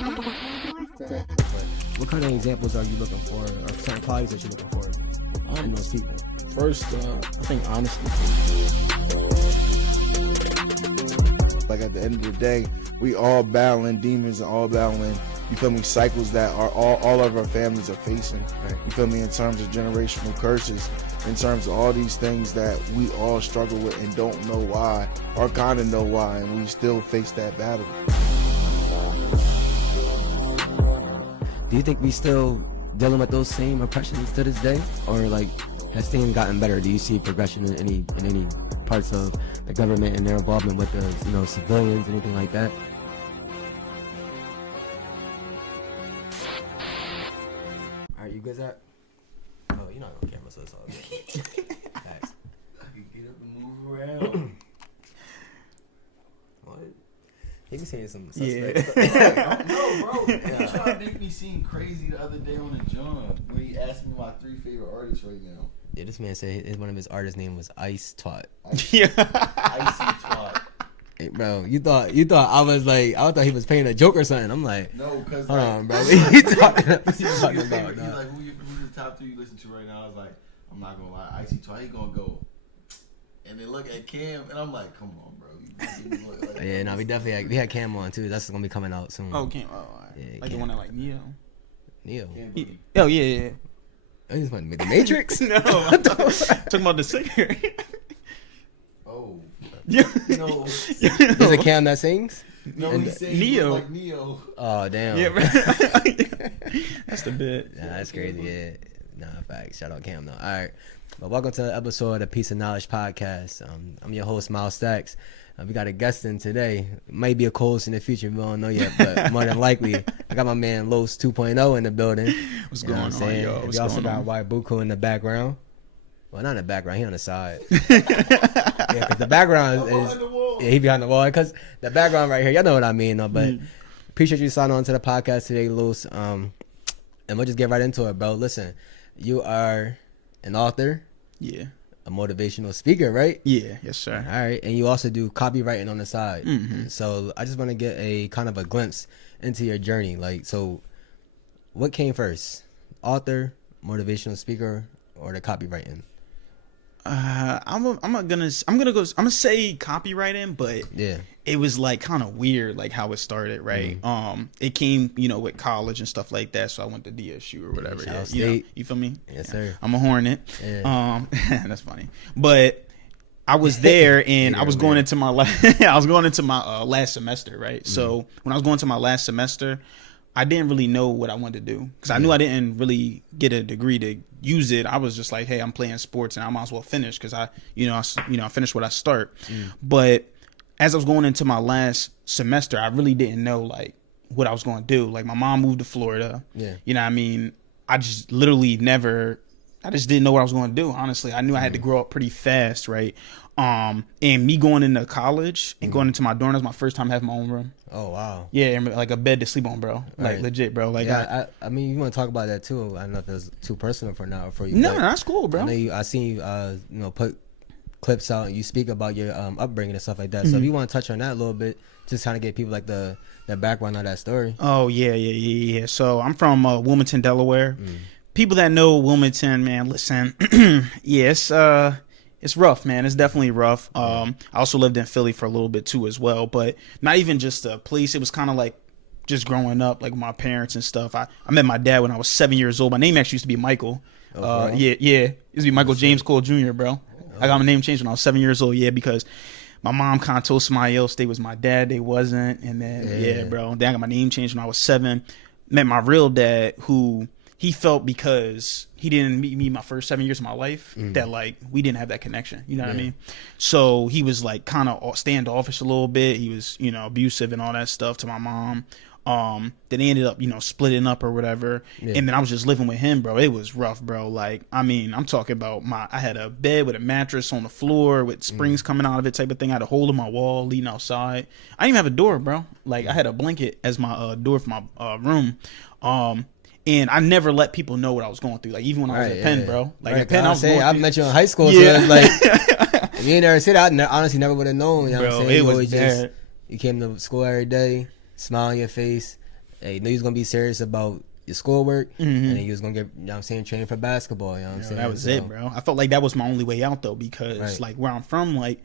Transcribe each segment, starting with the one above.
What kind of examples are you looking for, or certain qualities that you're looking for in those people? First, I think honesty. Like at the end of the day, we all battling demons and all battling, you feel me, cycles that are all of our families are facing. Right. You feel me, in terms of generational curses, in terms of all these things that we all struggle with and don't know why, or kind of know why, and we still face that battle. Do you think we still dealing with those same oppressions to this day, or like has things gotten better? Do you see progression in any parts of the government and their involvement with the civilians, anything like that? All right, you guys out? Oh, you're not on camera, so it's all good. Nice. You get up and move around. What? He be saying some Yeah. suspect stuff. No, bro. You tried to make me seem crazy the other day on the John when he asked me my 3 favorite artists right now. Yeah, this man said one of his artists' name was Ice Twat. Yeah. Icy twat. Hey, bro, you thought I was like, I thought he was playing a joke or something. I'm like, No, because hold on, bro. What you talking about? He's like, who's the top 3 you listen to right now? I was like, I'm not gonna lie, Icy Twat, he gonna go. And then look at Cam, and I'm like, come on, bro. Yeah, no, we had Cam on too. That's gonna be coming out soon. Oh, Cam. Oh, all right. Yeah, like Cam. the one that like Neo. Neo. Oh yeah. I just want to make the Matrix. No, I'm talking about the singer. Oh. Yeah. No. There's a Cam that sings. No, And he's saying Neo. like Neo. Oh damn. Yeah, bro. That's the bit. Nah, that's crazy. Yeah. Nah, facts. Shout out Cam though. All right. Well, welcome to the episode of the Peace of Knowledge podcast. I'm your host, Miles Stacks. We got a guest in today. Might be a co-host in the future. We don't know yet, but more than likely, I got my man Los 2.0 in the building. What's You know going what I'm on, saying? yo? What's We also going got on? White Buku in the background. Well, not in the background. He on the side. Yeah, because the background is he behind the wall. Because the background right here, y'all know what I mean. Though, but appreciate you signing on to the podcast today, Los. And we'll just get right into it, bro. Listen, you are an author. Yeah. A motivational speaker, right? Yeah. Yes, sir. All right, and you also do copywriting on the side. Mm-hmm. So I just want to get a kind of a glimpse into your journey. Like, so what came first, author, motivational speaker, or the copywriting? I'm gonna say copywriting, but Yeah, it was like kind of weird, like how it started, right? It came, with college and stuff like that. So I went to DSU or whatever. Cal Yeah, State. you feel me? Yes, sir. I'm a Hornet. Yeah. That's funny. But I was there, and I was going into my last semester, right? So when I was going to my last semester, I didn't really know what I wanted to do because I knew I didn't really get a degree to use it. I was just like, hey, I'm playing sports and I might as well finish because I finish what I start. But as I was going into my last semester, I really didn't know like what I was going to do. Like my mom moved to Florida. Yeah. You know what I mean? I just literally I just didn't know what I was going to do. Honestly, I knew I had to grow up pretty fast, right? And me going into college and going into my dorm, that was my first time having my own room. Oh wow. Yeah, and like a bed to sleep on, bro. Like Right. legit, bro. Like Yeah, I mean, you want to talk about that too? I don't know if it's too personal for now or for you. no, but that's cool, bro. I know I seen you, put clips out and you speak about your upbringing and stuff like that. So if you want to touch on that a little bit, just kind of get people like the background of that story. Oh yeah. So I'm from Wilmington, Delaware. People that know Wilmington, man, listen, yeah, it's rough, man. It's definitely rough. I also lived in Philly for a little bit too as well, but not even just a place. It was kind of like just growing up, like with my parents and stuff. I met my dad when I was 7 years old. My name actually used to be Michael. Oh, Yeah. It used to be Michael James Cole Jr., bro. I got my name changed when I was 7 years old. Yeah, because my mom kind of told somebody else they was my dad. They wasn't. And then, yeah, bro. Then I got my name changed when I was 7. Met my real dad, who he felt because he didn't meet me my first 7 years of my life that like we didn't have that connection. You know what I mean? So he was like kind of standoffish a little bit. He was, abusive and all that stuff to my mom. Then they ended up, splitting up or whatever. Yeah. And then I was just living with him, bro. It was rough, bro. Like, I mean, I'm talking about I had a bed with a mattress on the floor with springs coming out of it type of thing. I had a hole in my wall leading outside. I didn't even have a door, bro. Like, I had a blanket as my door for my room. And I never let people know what I was going through. Like, even when I was at Penn, bro. Like, at Penn, I was going I through... met you in high school, Yeah. so it's like, if you ain't never said that, I honestly never would have known. You know what I'm Bro, saying? it You was always bad. you came to school every day, smile on your face, Hey, you knew you was gonna be serious about your schoolwork, Mm-hmm. and then you was gonna get, you know what I'm saying, train for basketball. You know what I'm saying? That was So, it, bro. I felt like that was my only way out though, because Right. like where I'm from, like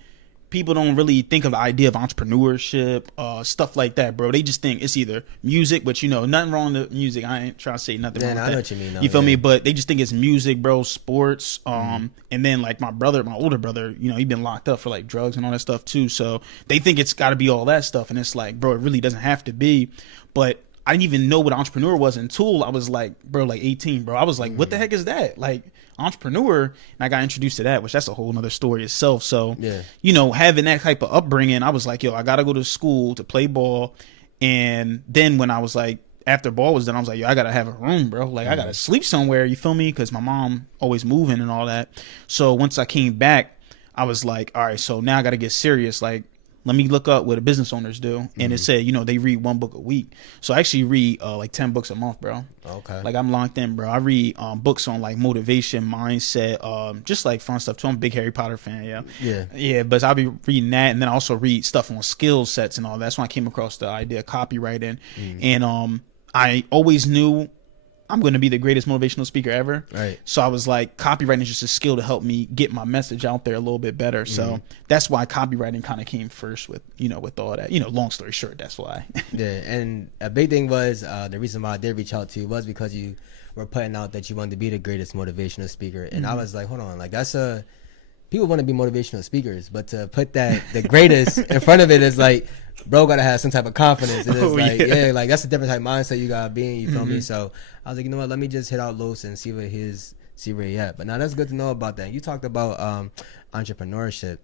people don't really think of the idea of entrepreneurship, stuff like that, bro. They just think it's either music, but you know, nothing wrong with music. I ain't trying to say nothing wrong Yeah, with I that. know what you mean, though, You feel yeah. me? But they just think it's music, bro, sports. And then like my older brother, you know, he been locked up for like drugs and all that stuff too. So they think it's got to be all that stuff, and it's like, bro, it really doesn't have to be. But I didn't even know what an entrepreneur was until I was like, bro, like 18, bro. I was like, what the heck is that? Like entrepreneur. And I got introduced to that, which that's a whole nother story itself. So, Yeah. you know, having that type of upbringing, I was like, yo, I got to go to school to play ball. And then when I was like, after ball was done, I was like, yo, I got to have a room, bro. Like I got to sleep somewhere. You feel me? Because my mom always moving and all that. So once I came back, I was like, all right, so now I got to get serious. Like, let me look up what the business owners do. And it said, you know, they read 1 book a week. So I actually read like 10 books a month, bro. Okay. Like I'm locked in, bro. I read books on like motivation, mindset, just like fun stuff too. I'm a big Harry Potter fan, yeah. Yeah. Yeah, but I'll be reading that, and then I also read stuff on skill sets and all that. That's when I came across the idea of copywriting. And I always knew I'm going to be the greatest motivational speaker ever. Right. So I was like, copywriting is just a skill to help me get my message out there a little bit better. So that's why copywriting kind of came first with, you know, with all that, you know, long story short, that's why. Yeah, and a big thing was the reason why I did reach out to you was because you were putting out that you wanted to be the greatest motivational speaker, and I was like, hold on, like that's people want to be motivational speakers, but to put that the greatest in front of it is like, bro, gotta have some type of confidence. And it's like, yeah, like that's a different type of mindset you gotta be in. You feel me? So I was like, you know what? Let me just hit out Los and see where he at. But now that's good to know about that. You talked about entrepreneurship.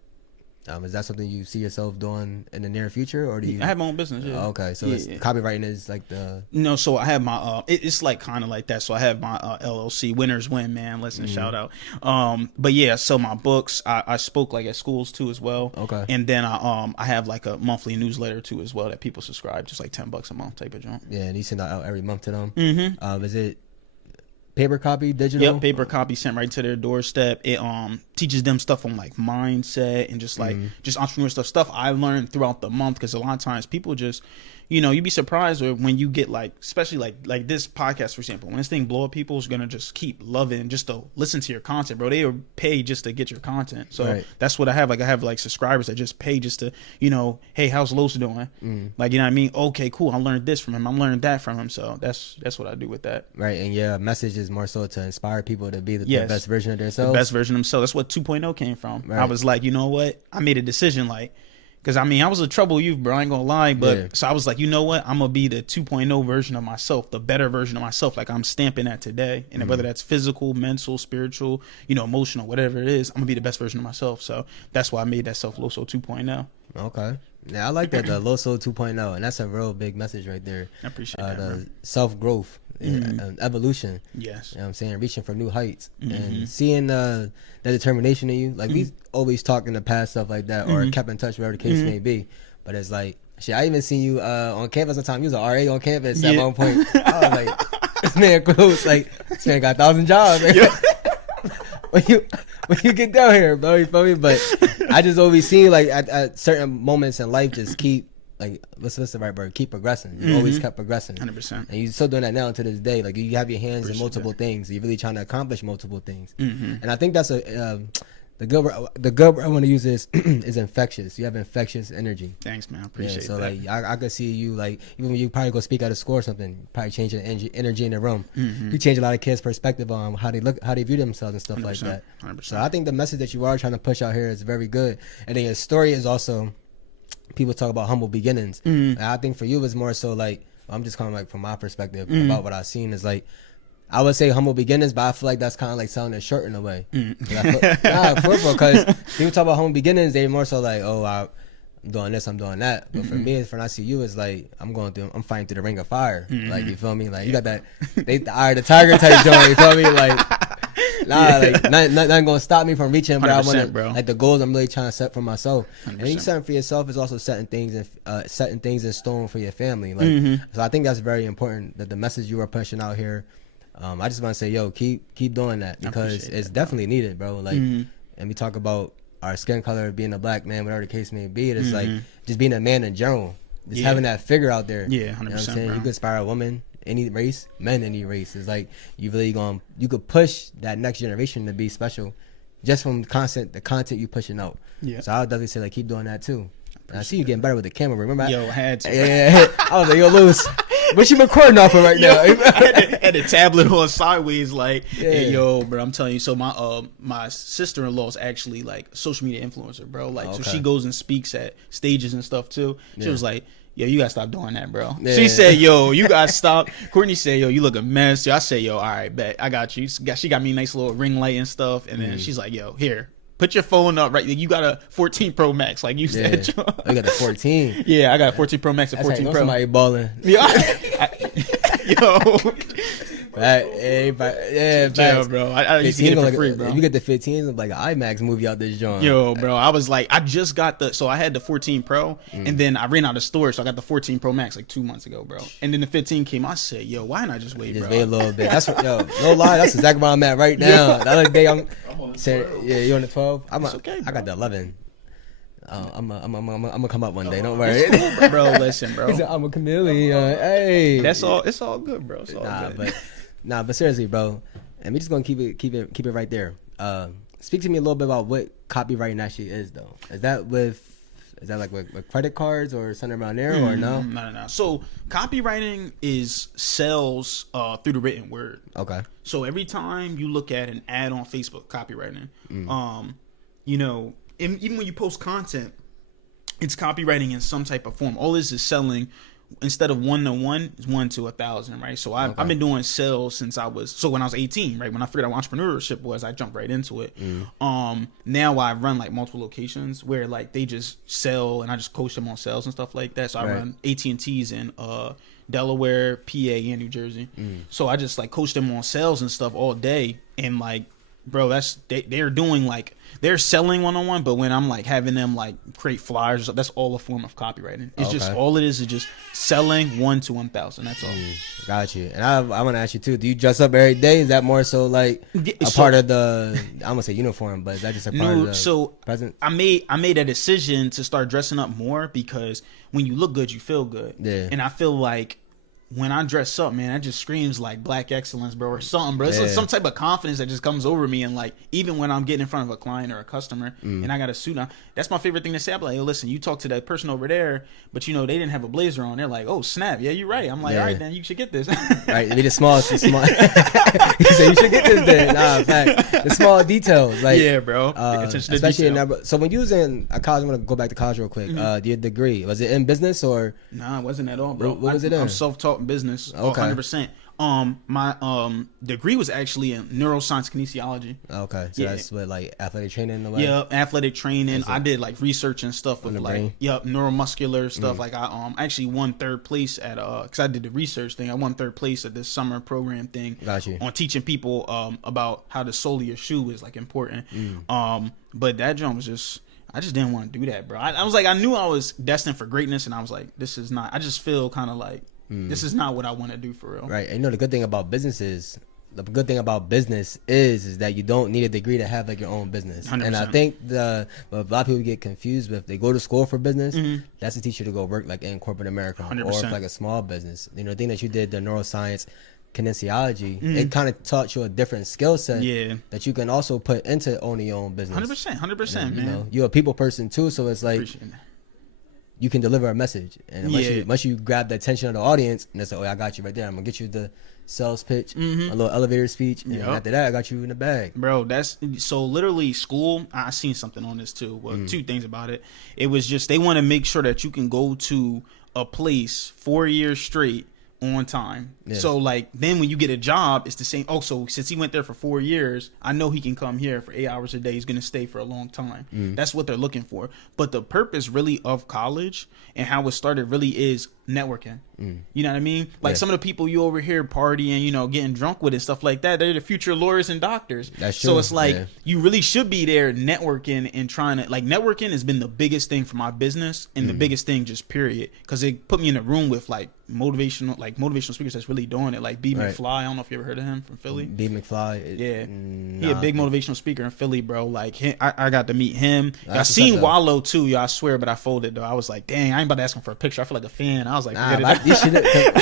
Is that something you see yourself doing in the near future, or do you? I have my own business. Yeah. Oh, okay, so Yeah. it's, copywriting is like the. No, so I have my it's like kind of like that. So I have my LLC, Winners Win, man. Listen, shout out. But yeah, so my books, I spoke like at schools too as well. Okay. And then I have like a monthly newsletter too as well that people subscribe, just like $10 a month type of joint. Yeah, and you send that out every month to them. Mm-hmm. Is it paper copy, digital? Yep, paper copy sent right to their doorstep. It teaches them stuff on like mindset and just like just entrepreneur stuff I learned throughout the month, because a lot of times people just, you know, you'd be surprised when you get like, especially like this podcast, for example, when this thing blow up, people's gonna just keep loving just to listen to your content, bro. They pay just to get your content. So that's what I have. Like I have like subscribers that just pay just to, you know, hey, how's Los doing? Like, you know what I mean? Okay, cool. I learned this from him. I learned that from him. So that's what I do with that. Right, and your message is more so to inspire people to be the Yes. best version of themselves. The best version of themselves. That's what 2.0 came from. Right. I was like, you know what? I made a decision, like, because I mean, I was a troubled youth, bro. I ain't gonna lie, but Yeah. so I was like, you know what? I'm gonna be the 2.0 version of myself, the better version of myself. Like I'm stamping that today, and whether that's physical, mental, spiritual, you know, emotional, whatever it is, I'm gonna be the best version of myself. So that's why I made that Self Loso 2.0. Okay. Yeah, I like that, the Loso 2.0, and that's a real big message right there. I appreciate that, bro. The self-growth, evolution. Yes. You know what I'm saying? Reaching for new heights and seeing the determination in you. Like, we always talked in the past, stuff like that, or kept in touch, whatever the case may be. But it's like, shit, I even seen you on campus one time. You was an RA on campus at one point. I was like, this man close. Like, this man got 1,000 jobs. when you get down here, bro, you feel me? But I just always seen, like, at certain moments in life, just keep, like, what's the right word? Keep progressing. You always kept progressing. 100%. And you're still doing that now to this day. Like, you have your hands in Appreciate multiple things. You're really trying to accomplish multiple things. Mm-hmm. And I think that's the good word I want to use is infectious. You have infectious energy. Thanks, man. I appreciate so that. like I could see you, like, even when you probably go speak at a school or something, probably change the energy in the room. You change a lot of kids' perspective on how they look, how they view themselves and stuff like that. 100%. So I think the message that you are trying to push out here is very good. And then your story is also, people talk about humble beginnings. And I think for you it's more so like, I'm just kind of like from my perspective about what I've seen is like, I would say humble beginnings, but I feel like that's kind of like selling it short in a way. Because people talk about humble beginnings, they more so like, oh, I'm doing this, I'm doing that. But for me, when I see you, it's like I'm fighting through the ring of fire. Like, you feel me? Like, you got that, the eye of the tiger type joint. You feel me? Like, like nothing gonna stop me from reaching. But I want to, like, the goals I'm really trying to set for myself. 100%. And you setting for yourself is also setting things in stone for your family. Like, so I think that's very important. That the message you are pushing out here. I just want to say, yo, keep doing that, because it's definitely needed, bro. Like, and we talk about our skin color, being a black man, whatever the case may be. It's like just being a man in general. Just having that figure out there. Yeah, 100%. You know what I'm saying? Bro. You could inspire a woman, any race, men, any race. It's like you really you could push that next generation to be special just from the content you pushing out. Yeah. So I would definitely say like keep doing that too. And I see you getting better with the camera. Remember? Yo, had to. Yeah. I was like, yo, Lewis, what you recording off of right now? Had the tablet on sideways, like, hey, yo, bro, I'm telling you. So my sister-in-law is actually like a social media influencer, bro. Like, so she goes and speaks at stages and stuff too. She was like, yo, you gotta stop doing that, bro. Yeah. She said, yo, you gotta stop. Courtney said, yo, you look a mess. I said, yo, all right, bet, I got you. She got me a nice little ring light and stuff. And then she's like, yo, here. Put your phone up, right? You got a 14 Pro Max, like you said. You got the 14. Yeah, I got a 14 Pro Max and 14 Pro. Somebody balling. Yeah, yo. Yeah, bro. I used to get it for free, bro. If you get the 15, it's like an IMAX movie out this joint. Yo, bro, I was like, I just got so I had the 14 Pro, and then I ran out of storage, so I got the 14 Pro Max like 2 months ago, bro. And then the 15 came. I said, yo, why not just wait, bro? Just wait a little bit. That's what, yo, no lie, that's exactly where I'm at right now. The other day, I'm on the 12. Yeah, you on the 12? Okay, I got the 11. I'm gonna come up one day. Don't worry, cool, bro. Listen, bro. He said, I'm a chameleon. Hey, that's all. It's all good, bro. It's all good. But seriously, bro. And we just gonna keep it right there. Speak to me a little bit about what copywriting actually is, though. Is that like with credit cards or something around there, or no? No. So copywriting is sales through the written word. Okay. So every time you look at an ad on Facebook, copywriting, you know. Even when you post content, it's copywriting in some type of form. All this is selling. Instead of 1-to-1, it's 1 to 1,000, right? So I've been doing sales since when I was 18, right? When I figured out what entrepreneurship was, I jumped right into it. Now I run like multiple locations where like they just sell and I just coach them on sales and stuff like that. So I run AT&T's in Delaware, PA, and New Jersey. So I just like coach them on sales and stuff all day. And like, bro, they're doing like, they're selling one-on-one, but when I'm like having them like create flyers, that's all a form of copywriting. It's just all it is just selling 1 to 1,000. That's all. Got you. And I want to ask you too. Do you dress up every day? Is that more so like part of the? I'm gonna say uniform, but is that just a part of the present? I made a decision to start dressing up more because when you look good, you feel good. Yeah. And I feel like when I dress up, man, that just screams like black excellence, bro, or something, bro. It's like some type of confidence that just comes over me. And like, even when I'm getting in front of a client or a customer and I got a suit on, that's my favorite thing to say. I'm like, yo, listen, you talk to that person over there, but you know, they didn't have a blazer on. They're like, oh, snap. Yeah, you're right. I'm like, all right, then you should get this. Right. Be the small. He said, you should get this then. Nah, fact. The small details. Like, yeah, bro. Especially in that. So when you was in college, I'm going to go back to college real quick. Your degree, was it in business or? Nah, it wasn't at all, bro. What was it in? I'm self-taught business. 100%. My degree was actually in neuroscience kinesiology. Okay, so that's what, like athletic training in the way. Yeah, athletic training. I did like research and stuff with like neuromuscular stuff. Like I actually won 3rd place at because I did the research thing. I won 3rd place at this summer program thing. Got you. On teaching people about how the sole of your shoe is like important. But that jump was just. I just didn't want to do that, bro. I was like, I knew I was destined for greatness, and I was like, this is not. I just feel kind of like. This is not what I want to do for real. Right. And you know, the good thing about business is that you don't need a degree to have like your own business. 100%. And I think what a lot of people get confused with, they go to school for business, that's to teach you to go work like in corporate America 100%. or like a small business. You know, the thing that you did, the neuroscience kinesiology, it kind of taught you a different skill set that you can also put into owning your own business. 100%, man. You know, you're a people person too, so it's like you can deliver a message, and once you grab the attention of the audience, and it's like, oh, I got you right there. I'm gonna get you the sales pitch, a little elevator speech, and after that, I got you in the bag, bro. That's so literally school. I seen something on this too. Well, 2 things about it. It was just they want to make sure that you can go to a place 4 years straight on time. So like then when you get a job, it's the same. Oh, so since he went there for 4 years, I know he can come here for 8 hours a day. He's gonna stay for a long time. That's what they're looking for. But the purpose really of college and how it started really is networking. You know what I mean? Like some of the people you over here partying, you know, getting drunk with and stuff like that, they're the future lawyers and doctors. That's true. So it's like you really should be there networking and trying to, like, networking has been the biggest thing for my business and the biggest thing just period, because it put me in a room with like motivational speakers that's really doing it, like B. McFly. I don't know if you ever heard of him from Philly. B. McFly. He a big motivational speaker in Philly, bro. Like I got to meet him. I seen Wallow too, y'all. I swear, but I folded though. I was like, dang, I ain't about to ask him for a picture. I feel like a fan. I was like,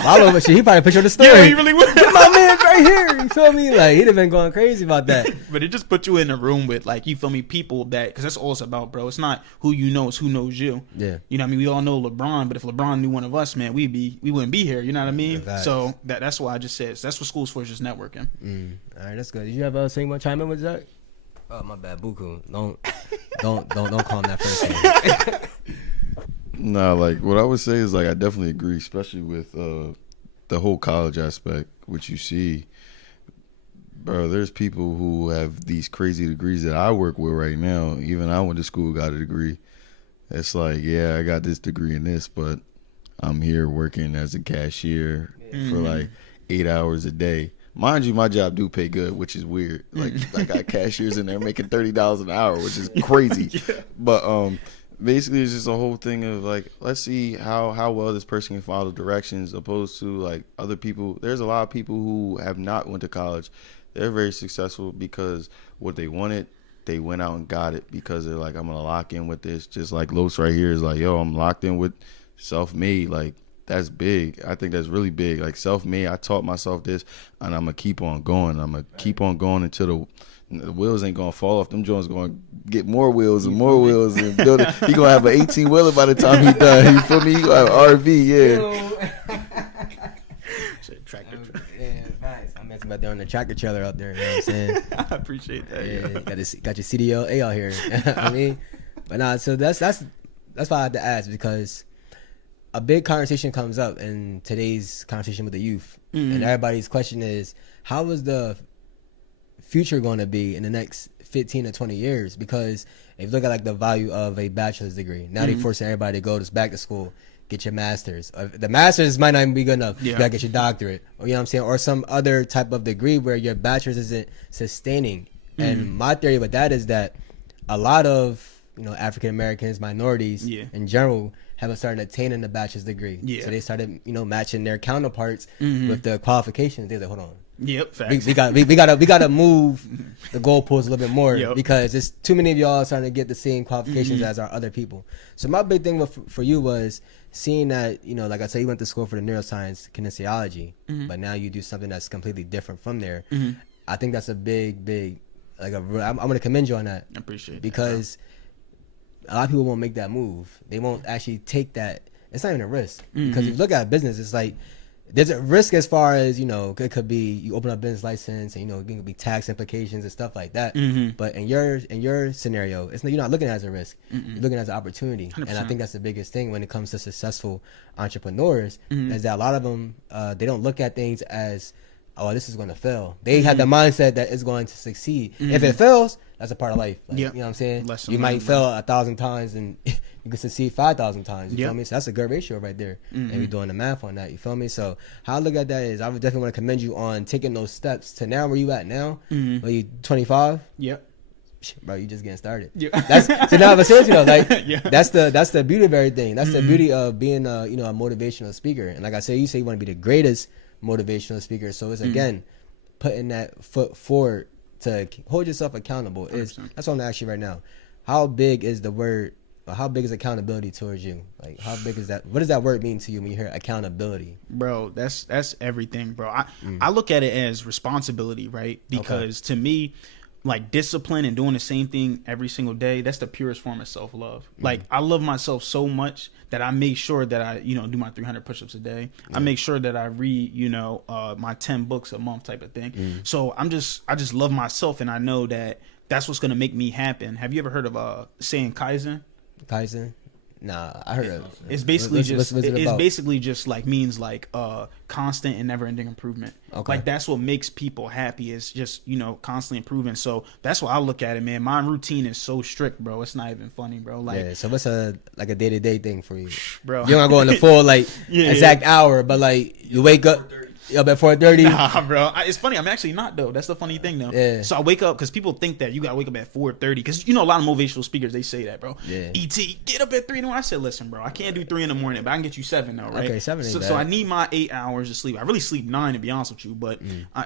Wallow, he probably pictured the story. Yeah, he really would. My man's right here. You feel me? Like, he'd have been going crazy about that. But it just put you in a room with, like, you feel me, people that, because that's all it's about, bro. It's not who you know, it's who knows you. Yeah. You know what I mean? We all know LeBron, but if LeBron knew one of us, man, we wouldn't be here. You know what I mean? Facts. So that's why I just said, that's what school's for, is just networking. All right, that's good. Did you have a single chime in with Zach? Oh, my bad, Buku. Don't call him that first name. No, like, what I would say is, like, I definitely agree, especially with the whole college aspect, which you see, bro. There's people who have these crazy degrees that I work with right now. Even I went to school, got a degree. It's like, yeah, I got this degree in this, but I'm here working as a cashier for like 8 hours a day. Mind you, my job do pay good, which is weird. Like, I got cashiers in there making $30 an hour, which is crazy. But basically, it's just a whole thing of, like, let's see how well this person can follow directions, opposed to, like, other people. There's a lot of people who have not went to college. They're very successful because what they wanted, they went out and got it, because they're like, I'm gonna lock in with this. Just like Los right here is like, yo, I'm locked in with self-made. Like, that's big. I think that's really big. Like, self-made, I taught myself this, and I'm gonna keep on going. I'm gonna keep on going until the wheels ain't gonna fall off. Them joints gonna get more wheels and more wheels and build it. He gonna have an 18 wheeler by the time he done. You feel me? He gonna have RV, Tractor. Yeah, nice. I meant about there on the tractor trailer out there. You know what I'm saying? I appreciate that. Yeah, got your CDLA out here. I mean, but nah. So that's why I had to ask, because a big conversation comes up in today's conversation with the youth, and everybody's question is, how is the future going to be in the next 15 to 20 years? Because if you look at, like, the value of a bachelor's degree, now they're forcing everybody to go back to school, get your master's. The master's might not even be good enough. You gotta get your doctorate, or, you know what I'm saying, or some other type of degree where your bachelor's isn't sustaining. And my theory with that is that a lot of, you know, African Americans, minorities in general, haven't started attaining the bachelor's degree. So they started, you know, matching their counterparts with the qualifications. They're like, hold on. Yep, facts. We gotta move the goalposts a little bit more, because it's too many of y'all starting to get the same qualifications as our other people. So my big thing for you was seeing that, you know, like I said, you went to school for the neuroscience kinesiology, but now you do something that's completely different from there. I think that's a big, like, I'm gonna commend you on that. I appreciate it, because a lot of people won't make that move. They won't actually take that. It's not even a risk, because if you look at business, it's like, there's a risk as far as, you know, it could be you open up a business license, and, you know, it could be tax implications and stuff like that. But in your scenario, you're not looking at it as a risk. You're looking at it as an opportunity. 100%. And I think that's the biggest thing when it comes to successful entrepreneurs, is that a lot of them, they don't look at things as, oh, this is going to fail. They have the mindset that it's going to succeed. If it fails, that's a part of life. Like, you know what I'm saying? You might fail 1,000 times and you can succeed 5,000 times. You feel me? So that's a good ratio right there. And we're doing the math on that. You feel me? So how I look at that is, I would definitely want to commend you on taking those steps to now where you at now. Are you 25? Yep. Bro, you just getting started. So now, but seriously though, like, that's the beauty of everything. That's the beauty of being a motivational speaker. And like I said, you say you want to be the greatest motivational speaker. So it's, again, putting that foot forward to hold yourself accountable. That's what I'm gonna ask you right now. How big is the word, or how big is accountability towards you? Like, how big is that? What does that word mean to you when you hear accountability? Bro, that's everything, bro. I look at it as responsibility, right? Because to me, like, discipline and doing the same thing every single day, that's the purest form of self-love. Like, I love myself so much that I make sure that I, you know, do my 300 push-ups a day. I make sure that I read, you know, my 10 books a month type of thing. So I just love myself, and I know that that's what's going to make me happen. Have you ever heard of saying Kaizen? Kaizen? Nah, I heard it. It's basically What's it it's about? basically just like means like constant and never ending improvement. Okay. Like that's what makes people happy is just, you know, constantly improving. So that's why I look at it, man. My routine is so strict, bro. It's not even funny, bro. Like Yeah, so what's a day-to-day thing for you? bro. You don't go in the full like Yeah, exact hour, but like you wake up up at 4:30. Nah, bro. It's funny. I'm actually not though. That's the funny thing though. Yeah. So I wake up because people think that you gotta wake up at 4:30 because you know a lot of motivational speakers they say that, bro. Yeah. ET, get up at 3 in the morning. I said, listen, bro, I can't do 3 in the morning, but I can get you 7 though, right? Okay, 7 ain't So bad. I need my 8 hours of sleep. I really sleep 9 to be honest with you, but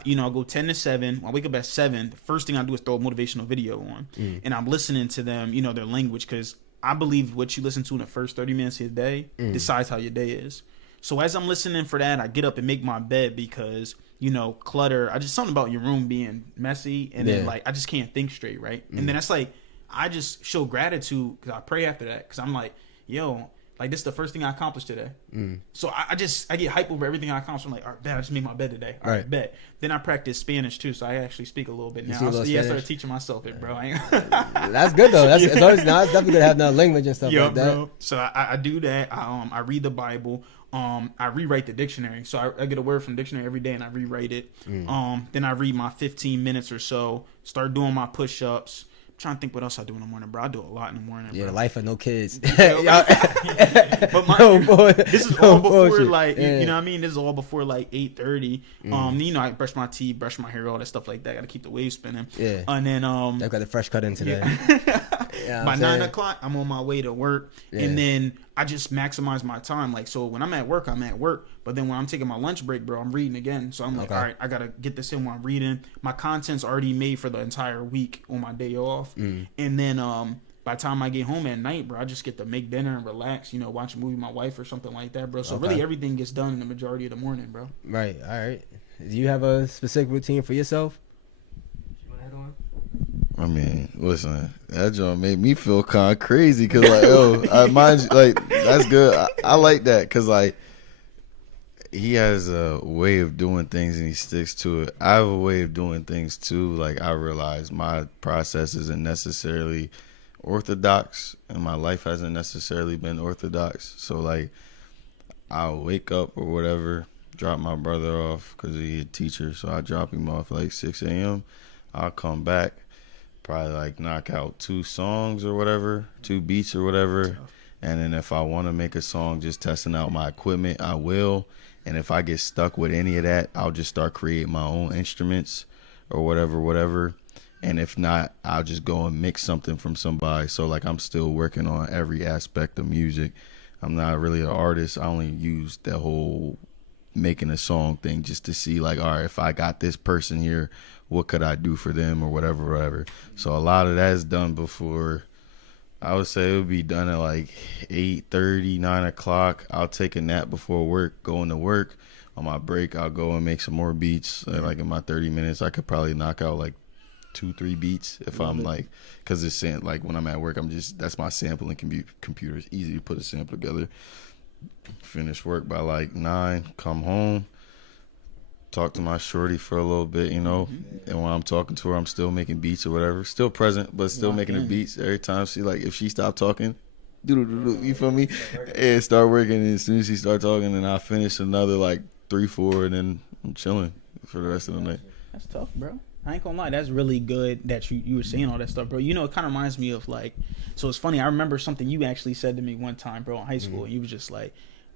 you know I go 10 to 7. When I wake up at 7. The first thing I do is throw a motivational video on, and I'm listening to them, you know, their language because I believe what you listen to in the first 30 minutes of your day decides how your day is. So as I'm listening for that, I get up and make my bed because, you know, clutter. I just something about your room being messy, and then like I just can't think straight, right? And then that's like I just show gratitude because I pray after that because I'm like, yo, like this is the first thing I accomplished today. So I get hype over everything I accomplished. I'm like, all right, bet I just made my bed today. All right, bet. Then I practice Spanish too, so I actually speak a little bit now. I started teaching myself it, bro. That's good though. It's definitely good to have another language and stuff like that. Bro. So I do that. I read the Bible. I rewrite the dictionary. So I get a word from the dictionary every day and I rewrite it. Then I read my 15 minutes or so, start doing my push-ups. I'm trying to think what else I do in the morning, bro. I do a lot in the morning, Yeah, bro. the life of no kids. But this is all before like you know what I mean. This is all before like 8:30. You know, I brush my teeth, brush my hair, all that stuff like that. Got to keep the waves spinning. Yeah. And then I've got the fresh cut in today. Yeah, by 9 o'clock, I'm on my way to work, and then I just maximize my time. Like so, when I'm at work, but then when I'm taking my lunch break, bro, I'm reading again. So I'm like, all right, I gotta get this in while I'm reading. My content's already made for the entire week on my day off, and then by the time I get home at night, bro, I just get to make dinner and relax, you know, watch a movie with my wife or something like that, bro. So really everything gets done in the majority of the morning, bro. Right. All right. Do you have a specific routine for yourself? You want to head on? I mean, listen, that joint made me feel kind of crazy because, like, yo, I mind you, like, that's good. I like that because, like, he has a way of doing things and he sticks to it. I have a way of doing things too. Like, I realize my process isn't necessarily orthodox and my life hasn't necessarily been orthodox. So, like, I'll wake up or whatever, drop my brother off because he's a teacher. So I drop him off like 6 a.m. I'll come back. Probably like knock out 2 songs or whatever, 2 beats or whatever. And then if I want to make a song just testing out my equipment, I will. And if I get stuck with any of that, I'll just start creating my own instruments or whatever. And if not, I'll just go and mix something from somebody. So like I'm still working on every aspect of music. I'm not really an artist. I only use the whole making a song thing just to see like, all right, if I got this person here, what could I do for them or whatever. So a lot of that is done before. I would say it would be done at like 8:30, 9 o'clock. I'll take a nap before work, go into work. On my break, I'll go and make some more beats. Like in my 30 minutes, I could probably knock out like 2-3 beats if I'm like, because it's like when I'm at work, that's my sampling computer. It's easy to put a sample together. Finish work by like 9, come home. Talk to my shorty for a little bit, you know, and when I'm talking to her, I'm still making beats or whatever. Still present, but still making the beats. Every time if she stopped talking, you feel me? And start working, and as soon as she start talking, then I finish another like 3-4, and then I'm chilling for the rest of the night. That's tough, bro. I ain't gonna lie, that's really good that you were saying all that stuff, bro. You know, it kind of reminds me of like, so it's funny. I remember something you actually said to me one time, bro, in high school. And you was just like,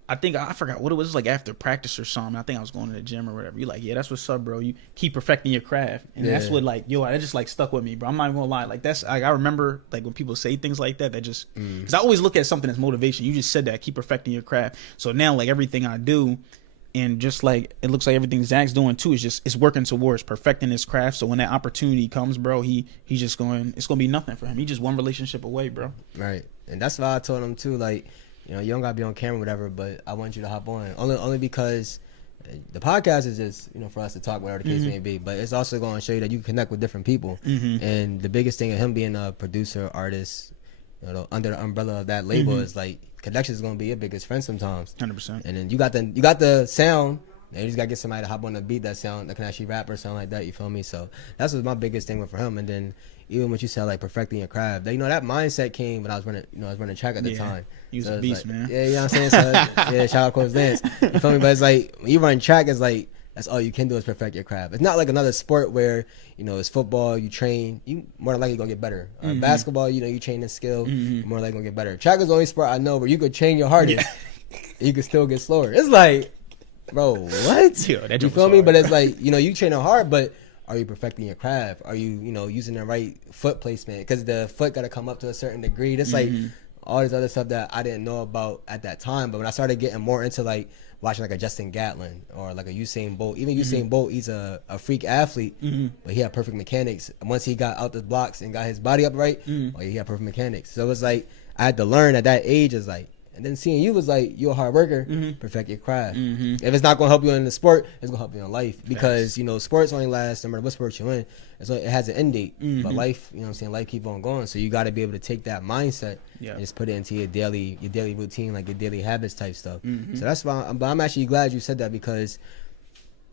I forgot what it was, like after practice or something. I think I was going to the gym or whatever. You're like, yeah, that's what's up, bro. You keep perfecting your craft, and that's what like, yo, that just like stuck with me, bro. I'm not even gonna lie, like that's like, I remember like when people say things like that, that just because I always look at something as motivation. You just said that, keep perfecting your craft. So now like everything I do. And just like it looks like everything Zach's doing too is just it's working towards perfecting his craft. So when that opportunity comes, bro, he's just going. It's gonna be nothing for him. He just one relationship away, bro. Right, and that's why I told him too. Like, you know, you don't gotta be on camera, or whatever. But I want you to hop on only because the podcast is just, you know, for us to talk, whatever the case may be. But it's also going to show you that you can connect with different people. And the biggest thing of him being a producer, artist, you know, under the umbrella of that label is like. Connection is gonna be your biggest friend sometimes. 100%. And then you got the sound, You just gotta get somebody to hop on the beat that can actually rap or something like that. You feel me? So that's was my biggest thing for him. And then even what you said, like perfecting your craft, that mindset came when I was running track at the time. He was a beast, like, man. Yeah, you know what I'm saying. So yeah, shout out Coach Lance. You feel me? But it's like when you run track, it's like that's all you can do is perfect your craft. It's not like another sport where it's football. You train, you more than likely gonna get better. Basketball, you train the skill, you're more likely gonna get better. Track is the only sport I know where you could train your hardest, you could still get slower. It's like, bro, what? Yo, you feel me? But it's like you training hard, but are you perfecting your craft? Are you using the right foot placement? Because the foot got to come up to a certain degree. That's like all this other stuff that I didn't know about at that time. But when I started getting more into like watching like a Justin Gatlin or like a Usain Bolt, even Usain Bolt, he's a freak athlete, but he had perfect mechanics. Once he got out the blocks and got his body up right, he had perfect mechanics. So it was like I had to learn at that age. Is like. And then seeing you was like, you're a hard worker, perfect your craft. If it's not going to help you in the sport, it's going to help you in life. Because, sports only last, no matter what sport you're in, so it has an end date. But life, life keep on going. So you got to be able to take that mindset and just put it into your daily routine, like your daily habits type stuff. So that's why, but I'm actually glad you said that because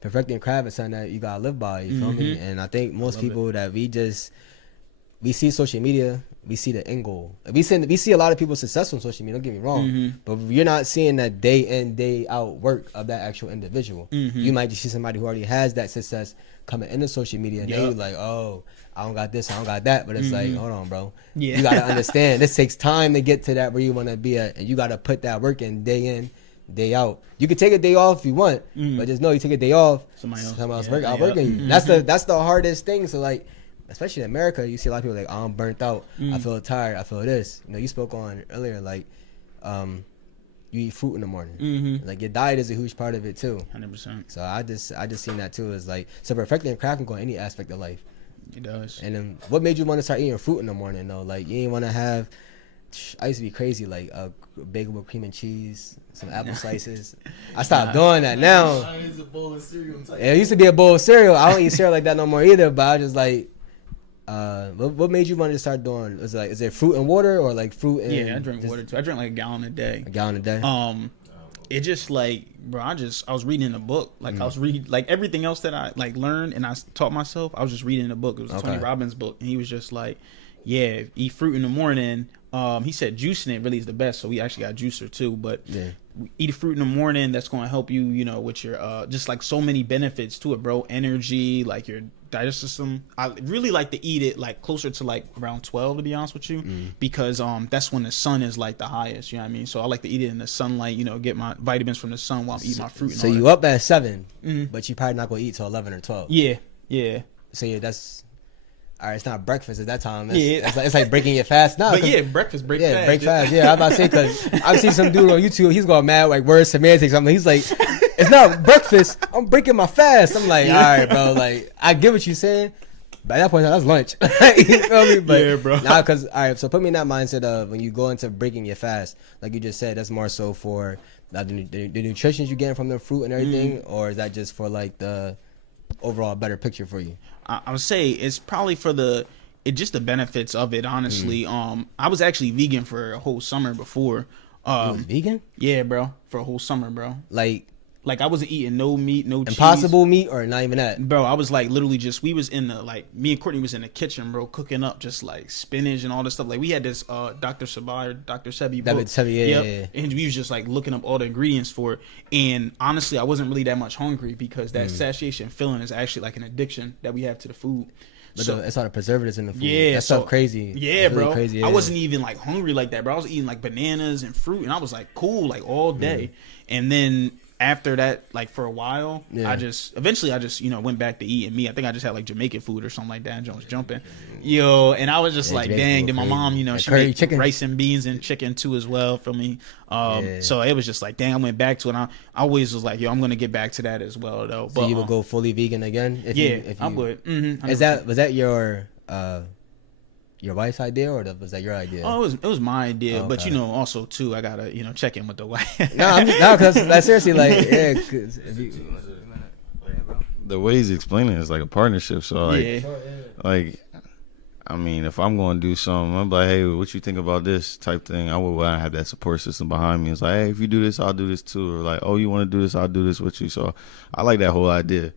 perfecting craft is something that you got to live by, you feel me? And I think most people that we see social media, we see the end goal. We see a lot of people successful on social media, don't get me wrong. But you're not seeing that day in, day out work of that actual individual. You might just see somebody who already has that success coming into social media and they like, oh, I don't got this, I don't got that. But it's like, hold on, bro. You got to understand, this takes time to get to that where you want to be at. And you got to put that work in, day out. You can take a day off if you want, but just know you take a day off, somebody else working you. That's the hardest thing. So like, especially in America, you see a lot of people like, oh, I'm burnt out. I feel tired. I feel this. You spoke on earlier, like, you eat fruit in the morning. Like your diet is a huge part of it too. 100%. So I just seen that too. Is like, so perfecting and crafting go in any aspect of life. It does. And then what made you want to start eating fruit in the morning though? Like you didn't want to have. I used to be crazy, like a bagel with cream and cheese, some apple slices. I stopped doing that now. It used to be a bowl of cereal. I don't eat cereal like that no more either. But I just like. What made you want to start doing? Is it fruit and water or like fruit and? Yeah, I drink water too. I drink like a gallon a day. A gallon a day. It just like, bro, I was reading in a book. Like I was reading like everything else that I like learned and I taught myself. I was just reading a book. It was a Tony Robbins book, and he was just like, yeah, eat fruit in the morning. He said juicing it really is the best. So we actually got a juicer too, but eat a fruit in the morning. That's going to help you, with your, just like so many benefits to it, bro. Energy, like your digestive system. I really like to eat it like closer to like around 12, to be honest with you, because, that's when the sun is like the highest, you know what I mean? So I like to eat it in the sunlight, get my vitamins from the sun while I'm eating my fruit. And so you up at 7, but you probably not going to eat till 11 or 12. Yeah. So yeah, that's, all right, it's not breakfast at that time. It's like breaking your fast now. But breakfast, break fast. Break fast. Yeah, I was about to say, because I've seen some dude on YouTube, he's going mad, like word semantics. He's like, it's not breakfast, I'm breaking my fast. I'm like, all right, bro, like, I get what you're saying, but at that point, that's lunch. You feel me? But yeah, bro. Nah, because, all right, so put me in that mindset of when you go into breaking your fast, like you just said, that's more so for the nutrition you're getting from the fruit and everything, or is that just for like the overall better picture for you? I would say it's probably for just the benefits of it, honestly. I was actually vegan for a whole summer before. Vegan? Yeah, bro. For a whole summer, bro. Like I wasn't eating no meat, no cheese. Impossible meat or not even that? Bro, I was like literally we was in me and Courtney was in the kitchen, bro, cooking up just like spinach and all this stuff. Like we had this Dr. Sabai or Dr. Sebi book. Yeah. And we was just like looking up all the ingredients for it. And honestly, I wasn't really that much hungry because that satiation feeling is actually like an addiction that we have to the food. But it's all the preservatives in the food. Yeah, that's so crazy. Yeah, really bro. Crazy, yeah. I wasn't even like hungry like that, bro. I was eating like bananas and fruit, and I was like cool like all day. And then after that, like for a while, I just went back to eating meat. I think I just had like Jamaican food or something like that. And Jones jumping, and I was just like, dang. Then my mom, she made chicken, rice and beans and chicken too as well for me. So it was just like, dang, I went back to it. And I always was like, yo, I'm gonna get back to that as well though. So you would go fully vegan again? If you, I would. Was that your wife's idea, or was that your idea? Oh, it was my idea, but also too, I gotta check in with the wife. Because seriously, like, yeah, the way he's explaining it is like a partnership. So like, I mean, if I'm going to do something, I'm like, hey, what you think about this type thing? I would have that support system behind me. It's like, hey, if you do this, I'll do this too. Or like, oh, you want to do this, I'll do this with you. So I like that whole idea.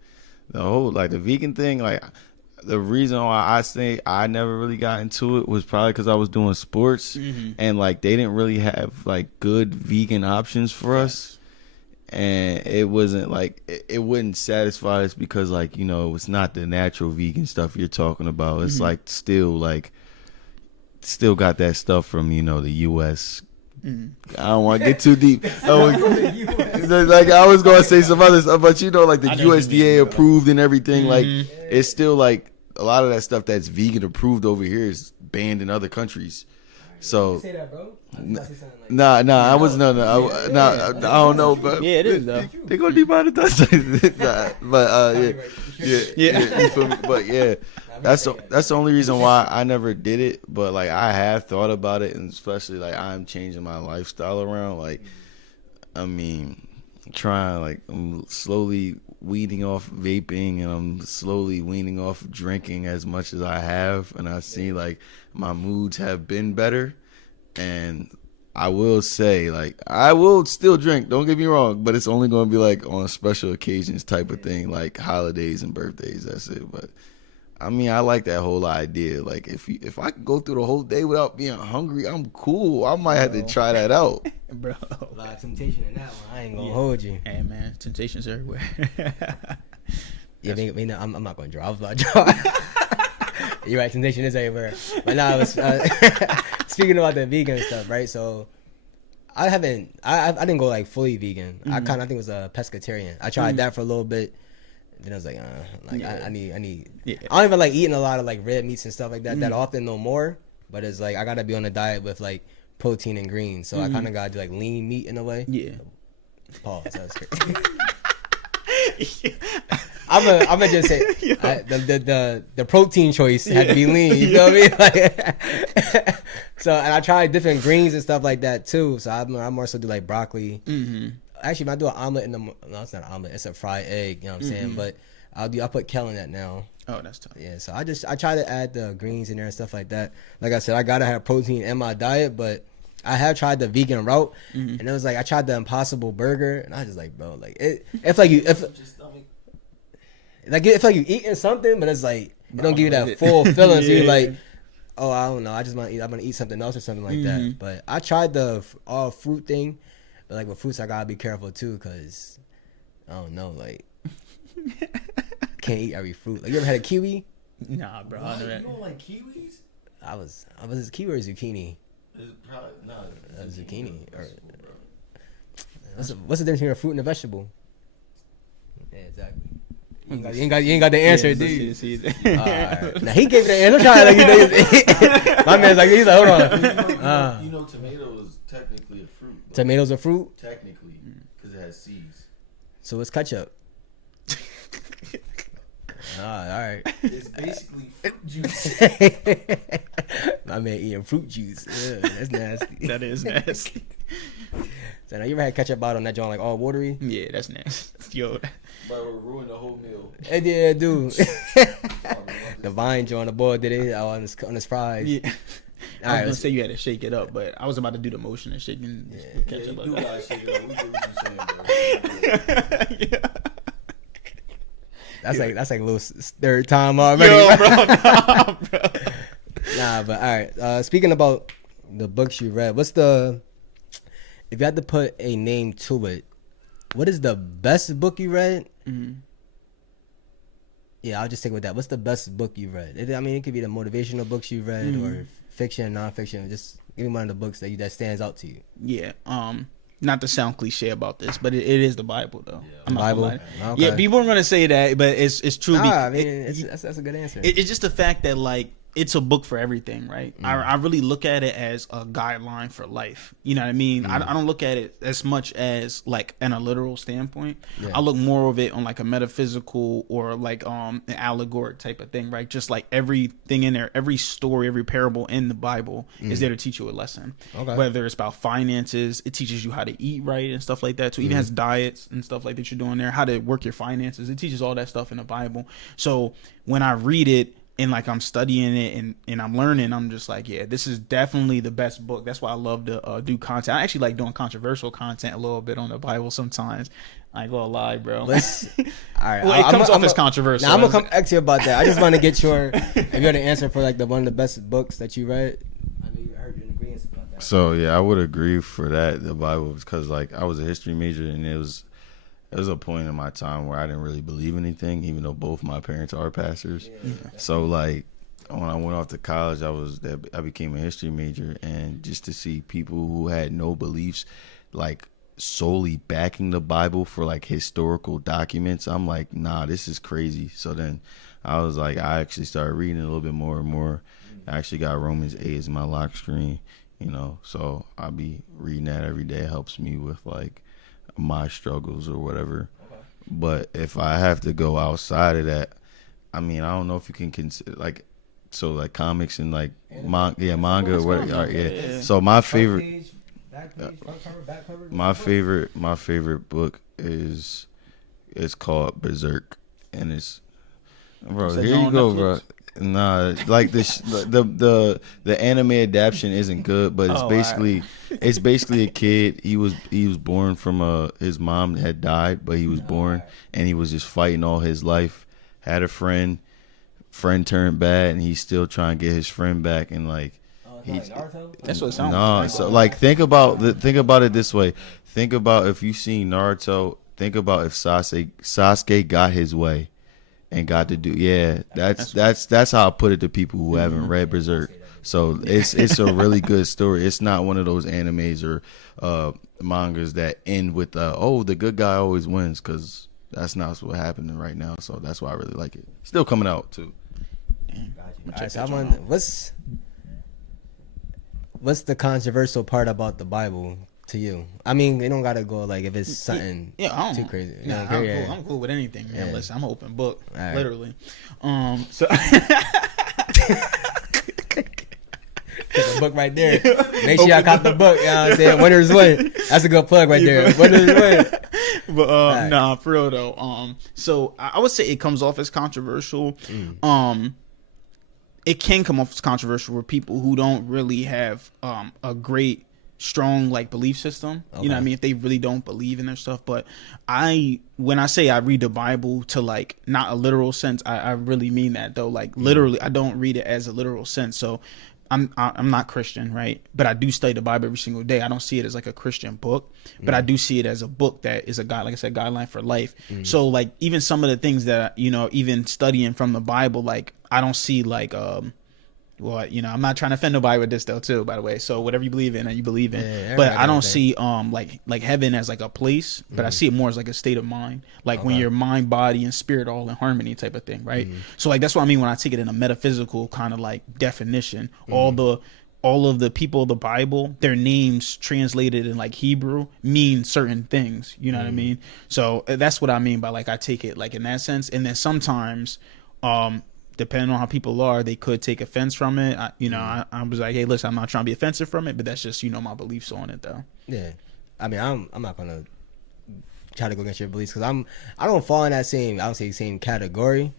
The whole, like, the vegan thing, like, the reason why I say I never really got into it was probably because I was doing sports and, like, they didn't really have, like, good vegan options for us. And it wasn't like it wouldn't satisfy us because, like, you know, it's not the natural vegan stuff you're talking about. It's still got that stuff from, you know, the U.S. I don't want to get too deep. Like, I was gonna say some other stuff, but you know, like the USDA approved and everything. Like, it's still like a lot of that stuff that's vegan approved over here is banned in other countries. So, Say that, bro. nah, I was I don't know, but yeah, it is though. They gonna demonetize. Yeah. You feel me? But yeah, that's the only reason why I never did it. But like, I have thought about it, and especially like I'm changing my lifestyle around. Like, I mean, I'm slowly weaning off vaping, and I'm slowly weaning off drinking as much as I have, and I see like my moods have been better. And I will say, like, I will still drink, don't get me wrong, but it's only going to be like on special occasions type of thing, like holidays and birthdays. That's it. But I mean, I like that whole idea. Like, if I could go through the whole day without being hungry, I'm cool. I might have to try that out. Bro. A lot of temptation in that one. I ain't gonna hold you. Hey, man, temptations everywhere. Yeah, I'm not gonna draw. I was about to draw. You're right, temptation is everywhere. But now, I was speaking about the vegan stuff, right? So I didn't go like fully vegan. I think it was a pescatarian. I tried that for a little bit. Then I was like, I need. Yeah. I don't even like eating a lot of like red meats and stuff like that often no more. But it's like I gotta be on a diet with like protein and greens. So I kind of gotta do like lean meat in a way. Yeah. Pause. That's crazy. I'm gonna just say the protein choice had to be lean. You feel me? Like, so, and I tried different greens and stuff like that too. So I more so do like broccoli. Actually, if I do an omelet no, it's not an omelet. It's a fried egg. You know what I'm saying? But I put kale in that now. Oh, that's tough. Yeah. So I try to add the greens in there and stuff like that. Like I said, I gotta have protein in my diet, but I have tried the vegan route, and it was like I tried the Impossible Burger, and I was just like, bro, like it's like you eating something, but it's like it don't give you that full feeling. So you're like, oh, I don't know, I'm gonna eat something else or something like that. But I tried the all fruit thing, but like with fruits, I gotta be careful too, cause I don't know, like can't eat every fruit. Like, you ever had a kiwi? Nah, bro. You don't like kiwis? I was kiwi or zucchini? It's probably zucchini. Or, what's the difference between a fruit and a vegetable? Yeah, exactly. You ain't got the answer, dude. Right. Now he gave the answer. I'm trying my man's like, he's like, hold on. You know, tomatoes technically a fruit. Though. Tomatoes are fruit? Technically, because it has seeds. So it's ketchup. All right. It's basically fruit juice. My man eating fruit juice. Ugh, that's nasty. That is nasty. So now, you ever had ketchup bottle on that joint like all watery? Yeah, that's nasty. Yo. But we're ruining the whole meal. Yeah, dude. The Vine joint, the boy did it on his fries. Yeah. I was gonna say you had to shake it up, but I was about to do the motion of shaking ketchup up. You gotta shake it up. We get what you're saying, bro. That's like a little third time already. Yo, bro, nah, bro. Nah, but all right. Speaking about the books you read, if you had to put a name to it, what is the best book you read? Yeah, I'll just stick with that. What's the best book you read? It could be the motivational books you read or fiction, nonfiction. Just give me one of the books that stands out to you. Yeah. Not to sound cliche about this, but it is the Bible, though. Yeah, Bible. Okay. Yeah, people are gonna say that, but it's true. That's a good answer. It's just the fact that, like, it's a book for everything, right? I really look at it as a guideline for life. You know what I mean? I don't look at it as much as like in a literal standpoint. Yeah. I look more of it on like a metaphysical or like an allegoric type of thing, right? Just like everything in there, every story, every parable in the Bible is there to teach you a lesson. Okay. Whether it's about finances, it teaches you how to eat right and stuff like that. So it even has diets and stuff like that you're doing there, how to work your finances. It teaches all that stuff in the Bible. So when I read it, and like I'm studying it and I'm learning, I'm just like, yeah, this is definitely the best book. That's why I love to do content. I actually like doing controversial content a little bit on the Bible sometimes. I ain't gonna lie, bro. All right, Well, it comes off as controversial. Now I'm gonna come back to you about that. I just want to get your if you had an answer for like one of the best books that you read. I know you heard your ingredients about that. So yeah, I would agree for that. The Bible, because like I was a history major, and it was a point in my time where I didn't really believe anything, even though both my parents are pastors. Yeah. So like when I went off to college, I became a history major, and just to see people who had no beliefs, like solely backing the Bible for like historical documents, I'm like, nah, this is crazy. So then I was like, I actually started reading a little bit more and more. I actually got Romans 8 as my lock screen, so I'll be reading that every day. It helps me with like my struggles or whatever. Okay. But if I have to go outside of that, I mean, I don't know if you can consider like comics and like manga or whatever. Yeah. So my favorite my favorite book is called Berserk, and it's bro. Here you go, bro. Nah, like the anime adaptation isn't good, but it's basically a kid. He was born from his mom had died, but he was born and he was just fighting all his life. Had a friend turned bad, and he's still trying to get his friend back, and like. That's what it sounds like. No, so like think about it this way. Think about if you've seen Naruto. Think about if Sasuke got his way and got to do. Yeah, that's how I put it to people who haven't read Berserk. So it's a really good story. It's not one of those animes or mangas that end with the good guy always wins, because that's not what's happening right now. So that's why I really like it. Still coming out too. All right, so what's the controversial part about the Bible to you? I mean, you don't gotta go like if it's something too crazy. I'm cool with anything, man. Listen, I'm an open book, literally. So the book right there. Make sure y'all cop the book. You know what I'm saying? Winners win. That's a good plug right there. Winners win. But nah, for real though. So I would say it comes off as controversial. It can come off as controversial for people who don't really have a great, strong like belief system. Okay. You know what I mean? If they really don't believe in their stuff. But when I say I read the Bible to like not a literal sense, I really mean that though. Like literally, I don't read it as a literal sense. So I'm not Christian, right? But I do study the Bible every single day. I don't see it as like a Christian book, but I do see it as a book that is a guide, like I said, guideline for life. So like even some of the things that even studying from the Bible, like I don't see like I'm not trying to offend nobody with this though too, by the way. So whatever you believe in, you believe in. But I don't see like heaven as like a place, but I see it more as like a state of mind, like when your mind, body, and spirit all in harmony type of thing, right? So like that's what I mean when I take it in a metaphysical kind of like definition. All of the people of the Bible, their names translated in like Hebrew mean certain things. You know what I mean? So that's what I mean by like I take it like in that sense, and then sometimes depending on how people are, they could take offense from it. I was like, hey, listen, I'm not trying to be offensive from it, but that's just, my beliefs on it, though. Yeah. I mean, I'm not going to try to go against your beliefs because I don't fall in that same category,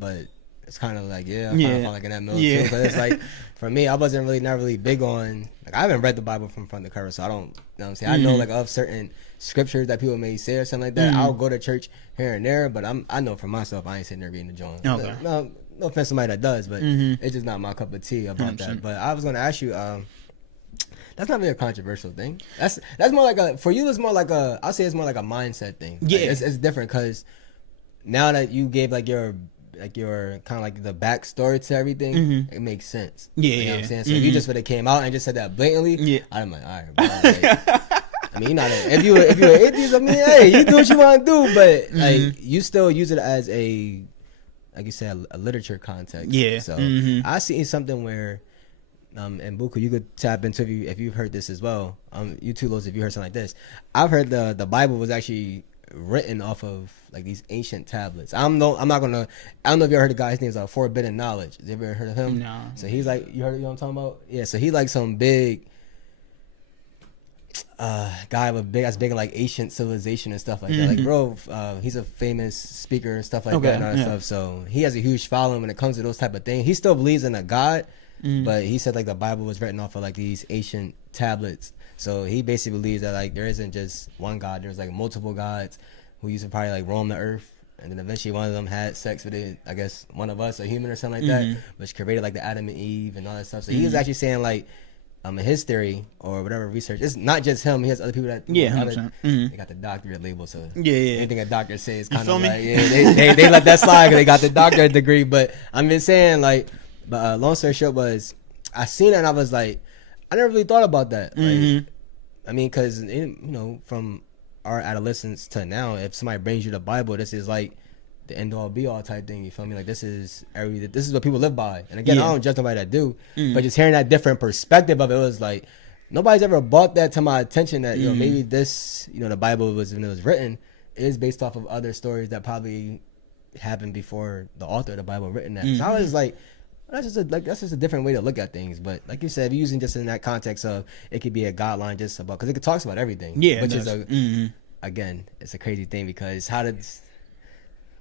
but it's kind of like, I kind of fall like in that middle too. But it's like, for me, I wasn't not really big on, like, I haven't read the Bible from front to cover, so I don't, you know what I'm saying? I know, like, of certain scriptures that people may say or something like that. I'll go to church here and there, but I know for myself, I ain't sitting there reading the John. Okay. No offense to somebody that does, but it's just not my cup of tea about that. But I was going to ask you, that's not really a controversial thing. That's more like for you, it's more like I'll say it's more like a mindset thing. Yeah. Like it's different because now that you gave like your kind of like the backstory to everything, it makes sense. Yeah. You know what I'm saying? So if you just would have came out and just said that blatantly, I'm like, all right, bro. Like, I mean, if you're an atheist, I mean, hey, you do what you want to do, but like you still use it as like you said, a literature context. Yeah. So I see something where, and Buku, you could tap into if you've heard this as well. You too, Los, if you heard something like this. I've heard the Bible was actually written off of like these ancient tablets. I don't know if you ever heard the guy's name is Forbidden Knowledge. Have you ever heard of him? No. So he's like, you heard what I'm talking about? Yeah. So he's like some big. guy that's big in like ancient civilization and stuff like that. Like, bro, he's a famous speaker and stuff like that and all that stuff. So he has a huge following when it comes to those type of things. He still believes in a God, but he said like the Bible was written off of like these ancient tablets. So he basically believes that like there isn't just one God. There's like multiple gods who used to probably like roam the earth. And then eventually one of them had sex with it, I guess one of us, a human or something like that, which created like the Adam and Eve and all that stuff. So he was actually saying like, in his theory or whatever research, it's not just him. He has other people that they got the doctorate label. So anything a doctor says is kind of like they let that slide because they got the doctorate degree. But I'm just saying like, but long story short was I seen it and I was like, I never really thought about that. Like, I mean, because you know, from our adolescence to now, if somebody brings you the Bible, this is like the end all be all type thing. You feel me? Like this is what people live by. And again, I don't judge nobody that do, but just hearing that different perspective of it was like nobody's ever brought that to my attention that you know maybe this the Bible was when it was written is based off of other stories that probably happened before the author of the Bible written that. So I was like, that's just a different way to look at things. But like you said, using just in that context of it could be a guideline just about because it talks about everything. Yeah, which is again, it's a crazy thing because how did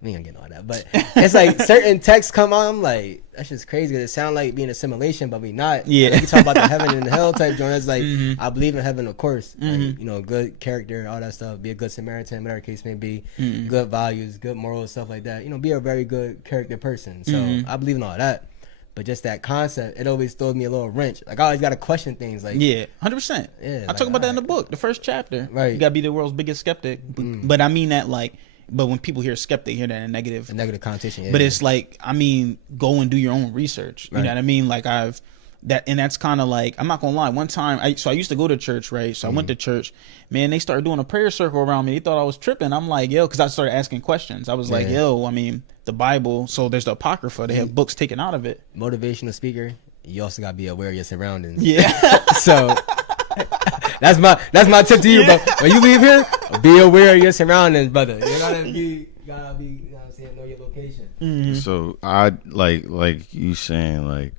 we ain't gonna get all that, but it's like certain texts come on, I'm like, that's just crazy. It sound like being a simulation, but we not. Yeah, like, we talk about the heaven and the hell type joint. It's like I believe in heaven, of course. Like, good character, all that stuff. Be a good Samaritan, whatever case may be. Good values, good morals, stuff like that. Be a very good character person. So I believe in all that. But just that concept, it always throws me a little wrench. Like I always gotta question things. Like 100%. Yeah, I talk about that in the book, the first chapter. Right, you gotta be the world's biggest skeptic. But I mean that like. But when people hear skeptic, hear that in a negative connotation. But it's like, I mean, go and do your own research. You know what I mean? Like and that's kind of like, I'm not gonna lie. One time, I used to go to church, right? So I went to church. Man, they started doing a prayer circle around me. They thought I was tripping. I'm like, yo, because I started asking questions. I was like, yo, I mean, the Bible. So there's the Apocrypha. They have books taken out of it. Motivational speaker. You also gotta be aware of your surroundings. Yeah. So. That's my tip to you, bro. When you leave here, be aware of your surroundings, brother. You gotta be, you know what I'm saying, know your location. So I like you saying like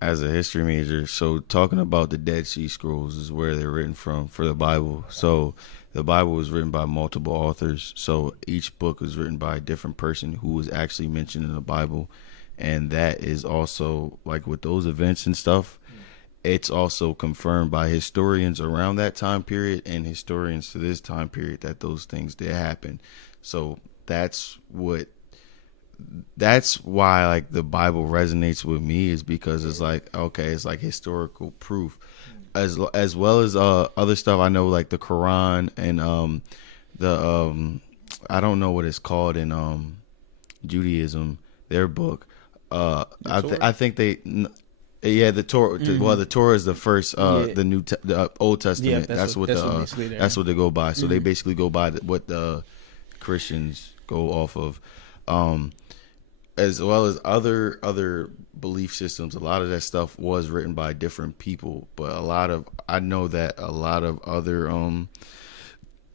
as a history major, so talking about the Dead Sea Scrolls is where they're written from for the Bible. So the Bible was written by multiple authors. So each book was written by a different person who was actually mentioned in the Bible, and that is also like with those events and stuff. It's also confirmed by historians around that time period and historians to this time period that those things did happen. So that's why like the Bible resonates with me is because it's like, okay, it's like historical proof as well as other stuff. I know like the Quran and I don't know what it's called in Judaism, their book. I think they. Yeah, the Torah. Well, the Torah is the first, the Old Testament. That's what they go by. So they basically go by what the Christians go off of, as well as other belief systems. A lot of that stuff was written by different people, but I know that a lot of other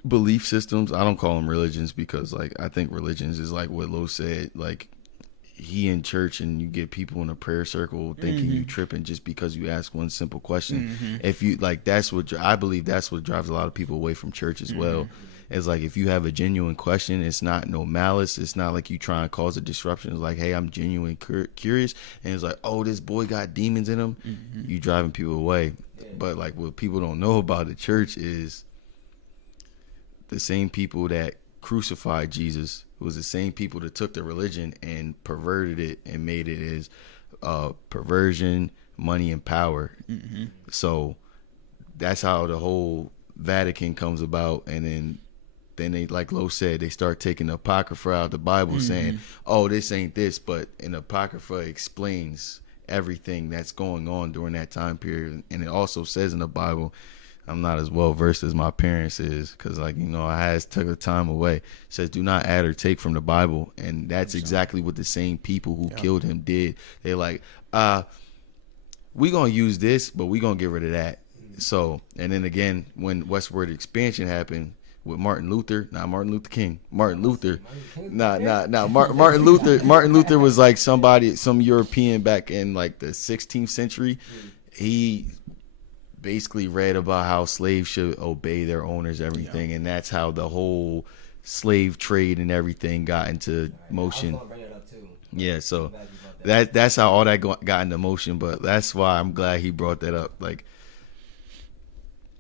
belief systems. I don't call them religions because like I think religions is like what Lo said, like. He in church and you get people in a prayer circle thinking you tripping just because you ask one simple question. If you like, I believe that's what drives a lot of people away from church as well. It's like if you have a genuine question, it's not no malice. It's not like you try and cause a disruption. It's like, hey, I'm genuine curious, and it's like, oh, this boy got demons in him. You driving people away. But like what people don't know about the church is the same people that crucified Jesus. It was the same people that took the religion and perverted it and made it as perversion, money, and power. So that's how the whole Vatican comes about. And then they, like Lo said, they start taking the Apocrypha out of the Bible saying, oh, this ain't this. But an Apocrypha explains everything that's going on during that time period. And it also says in the Bible, I'm not as well versed as my parents is because, like, I took the time away. It says, do not add or take from the Bible. And that's exactly what the same people who killed him did. They're like, we going to use this, but we going to get rid of that. So, and then again, when westward expansion happened with Martin Luther was like some European back in like the 16th century. He basically read about how slaves should obey their owners, everything, and that's how the whole slave trade and everything got into motion. Yeah, so that's how all that got into motion. But that's why I'm glad he brought that up. Like,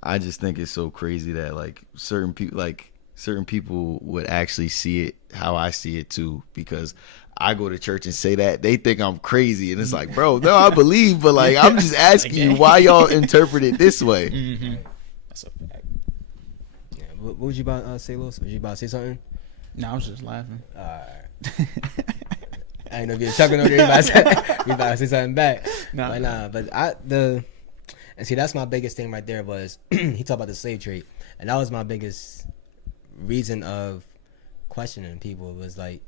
I just think it's so crazy that like certain people would actually see it how I see it too, because I go to church and say that, they think I'm crazy, and it's like, bro, no, I believe, but like I'm just asking you why y'all interpret it this way. Mm-hmm. That's a fact. Yeah, what was you about to say, Los? Was you about to say something? No, I was just laughing. Alright. I ain't know if you're chuckling over there. You about to say something back. But and see, that's my biggest thing right there was he talked about the slave trade, and that was my biggest reason of questioning people. Was like,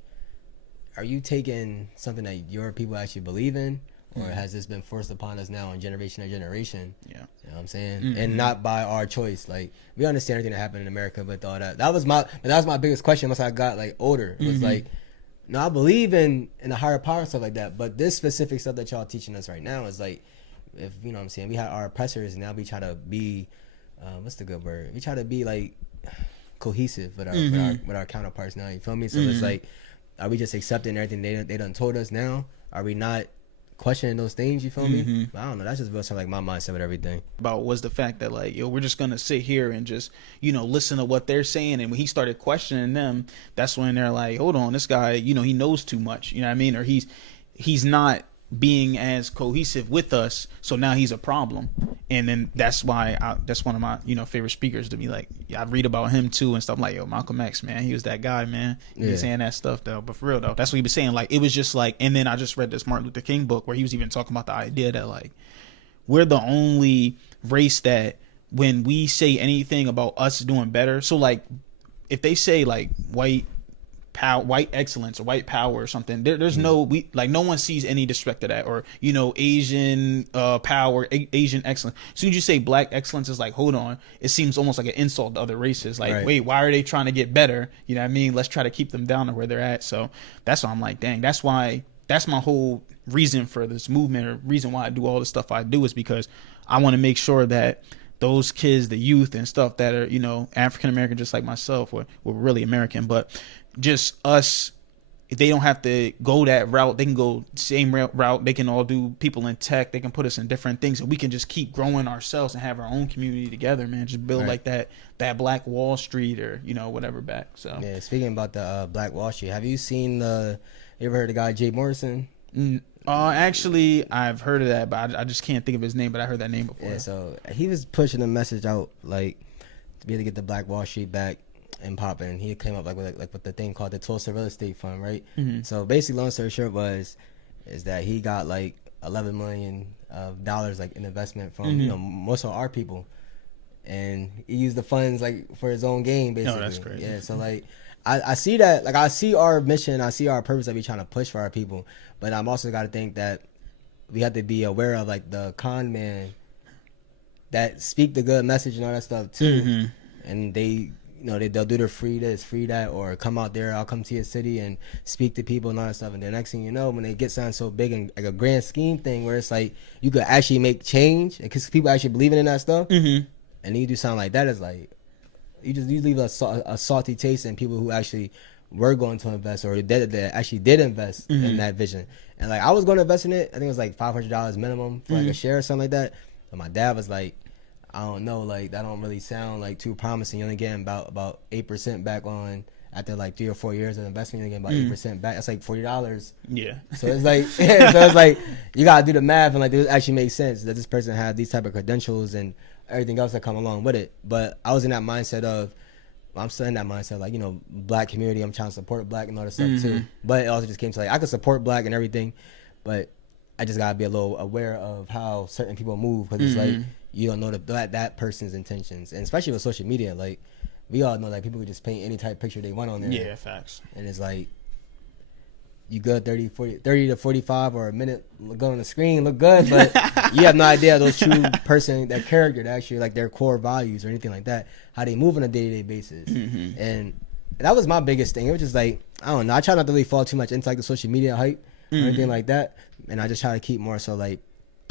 are you taking something that your people actually believe in, or has this been forced upon us now in generation to generation? Yeah, you know what I'm saying, and not by our choice. Like, we understand everything that happened in America, but all that was my biggest question once I got like older. It was like, no, I believe in a higher power, stuff like that, but this specific stuff that y'all teaching us right now is like, if you know what I'm saying, we had our oppressors, and now we try to be what's the good word? We try to be like cohesive with our counterparts now. You feel me? So it's like, are we just accepting everything they done told us now? Are we not questioning those things? You feel me? I don't know. That's just real like my mindset with everything. About was the fact that like, we're just gonna sit here and just listen to what they're saying, and when he started questioning them, that's when they're like, hold on, this guy, he knows too much. You know what I mean? Or he's not being as cohesive with us, so now he's a problem. And then that's why that's one of my favorite speakers to be like, I read about him too and stuff. Like, yo, Malcolm X, man, he was that guy, man. He was saying that stuff though, but for real though, that's what he was saying. Like, it was just like, and then I just read this Martin Luther King book where he was even talking about the idea that like, we're the only race that when we say anything about us doing better, so like if they say like white excellence or white power or something, there's no one sees any disrespect to that, or Asian power, Asian excellence. As soon as you say black excellence, is like, hold on, it seems almost like an insult to other races. Like, wait, why are they trying to get better? You know what I mean? Let's try to keep them down to where they're at. So that's why I'm like, dang, that's my whole reason for this movement, or reason why I do all the stuff I do, is because I want to make sure that those kids, the youth and stuff that are African American, just like myself, or really American, but just us, if they don't have to go that route, they can go the same route. They can all do people in tech. They can put us in different things, and we can just keep growing ourselves and have our own community together, man. Just build like that Black Wall Street, or whatever back. So yeah, speaking about the Black Wall Street, have you seen you ever heard of the guy Jay Morrison? Actually, I've heard of that, but I just can't think of his name. But I heard that name before. Yeah, so he was pushing a message out like to be able to get the Black Wall Street back and popping. He came up with the thing called the Tulsa Real Estate Fund, right? So basically, long story short is that he got like $11 million like in investment from most of our people, and he used the funds like for his own gain, basically. No, that's crazy. Yeah, so like I see that, like I see our mission, I see our purpose that we trying to push for our people, but I'm also got to think that we have to be aware of like the con man that speak the good message and all that stuff too, and they'll do their free this, free that, or come out there, I'll come to your city and speak to people and all that stuff. And the next thing you know, when they get something so big and like a grand scheme thing where it's like you could actually make change because people actually believing in that stuff, and then you do something like that, is like you leave a salty taste in people who actually were going to invest, or that actually did invest in that vision. And like I was going to invest in it, I think it was like $500 minimum for like a share or something like that. But my dad was like, I don't know, like that don't really sound like too promising. You're only getting about 8% back on after like 3 or 4 years of investment. You're getting about 8% back. That's like $40. Yeah. So it's like, so it's like you gotta do the math and like does it actually make sense that this person has these type of credentials and everything else that come along with it. But I was in that mindset of, I'm still in that mindset, like black community. I'm trying to support black and all that stuff too. But it also just came to like I could support black and everything, but I just gotta be a little aware of how certain people move, because it's like you don't know that person's intentions, and especially with social media, like we all know like people could just paint any type of picture they want on there. Yeah, facts. And it's like you good 30 to 45 or a minute go on the screen, look good, but you have no idea those true person, that character, that actually like their core values or anything like that, how they move on a day-to-day basis. And that was my biggest thing. It was just like, I don't know, I try not to really fall too much into like the social media hype or anything like that, and I just try to keep more so like